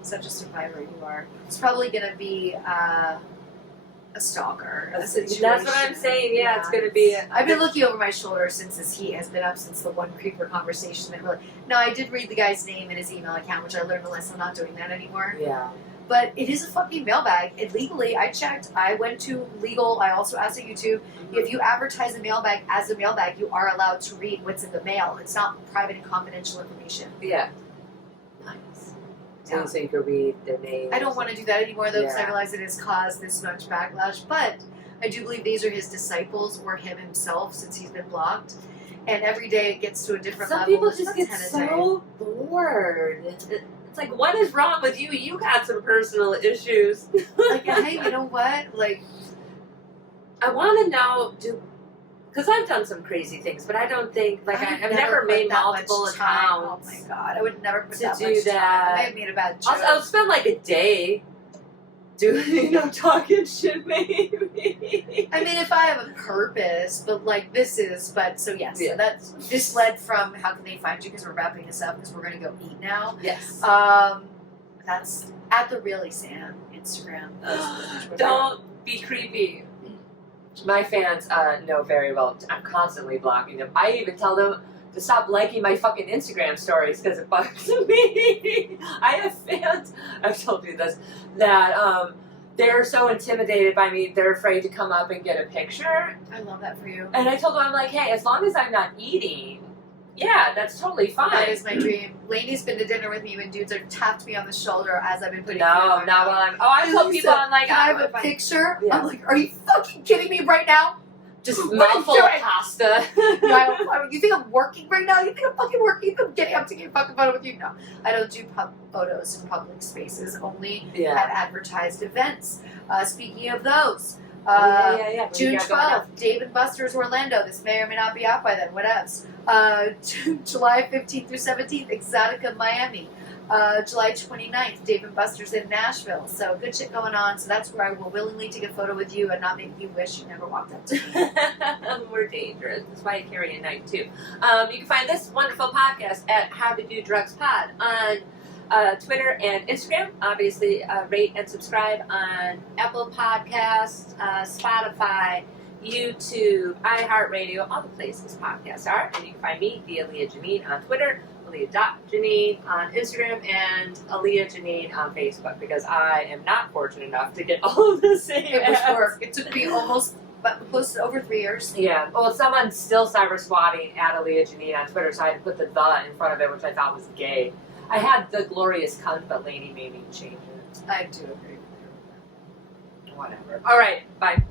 such a survivor you are. It's probably going to be a stalker. A situation. That's what I'm saying. Yeah, it's going to be. I've been looking over my shoulder since this heat has been up since the one Creeper Conversation. That really. No, I did read the guy's name and his email account, which I learned a lesson. I'm not doing that anymore. Yeah. But it is a fucking mailbag. And legally, I checked. I went to legal. I also asked at YouTube. If you advertise a mailbag as a mailbag, you are allowed to read what's in the mail. It's not private and confidential information. Yeah. Nice. down. so you could read their names. I don't want to do that anymore though, because I Yeah. realize it has caused this much backlash. But I do believe these are his disciples or him himself, since he's been blocked. And every day it gets to a different Some level. people It's just not get 10 a day. so bored. It's like, what is wrong with you? You got some personal issues. Like, hey, you know what? Like, I want to know, because I've done some crazy things, but I don't think, like, I would I've never put made that multiple much time. accounts. Oh my god, I would never put to that do much that. time. I may have made a bad joke. I'll spend like a day doing, talking shit, maybe. I mean, if I have a purpose, but like this is, so yes, Yeah. so this led from how can they find you, because we're wrapping this up because we're gonna go eat now. Yes. That's at the Really Sam Instagram. Facebook, Twitter. Don't be creepy. My fans know very well. I'm constantly blocking them. I even tell them to stop liking my fucking Instagram stories because it bugs me. I have fans, I've told you this, that they're so intimidated by me, they're afraid to come up and get a picture. I love that for you. And I told them, I'm like, hey, as long as I'm not eating, yeah, that's totally fine. That is my dream. Lainey's been to dinner with me when dudes have tapped me on the shoulder as I've been putting. No, food in my not mouth. while I'm. Oh, I told people, I'm like, can I have if a picture? Yeah. I'm like, are you fucking kidding me right now? Just What are you mouthful of doing? pasta. You think I'm working right now? You think I'm fucking working? You think I'm getting up to get a fucking photo with you? No, I don't do photos in public spaces. Only Yeah. at advertised events. Speaking of those, Yeah. June 12th, Dave & Buster's Orlando. This may or may not be out by then. What else? July 15th through 17th, Exotica Miami. July 29th, Dave & Buster's in Nashville. So good shit going on. So that's where I will willingly take a photo with you and not make you wish you never walked up to me. We're dangerous. That's why I carry a knife too. You can find this wonderful podcast at How to Do Drugs Pod on Twitter and Instagram. Obviously, rate and subscribe on Apple Podcasts, Spotify, YouTube, iHeartRadio, all the places podcasts are. And you can find me, the Aaliyah Janine, on Twitter, Aaliyah.Janine on Instagram, and Aaliyah Janine on Facebook, because I am not fortunate enough to get all of the same It was ads. work. It took me almost, close to over 3 years. Yeah. Well, someone's still cyber swatting at Aaliyah Janine on Twitter, so I had to put the in front of it, which I thought was gay. I had the glorious cunt, but Lady made me change it. I do agree with you. Whatever. All right. Bye.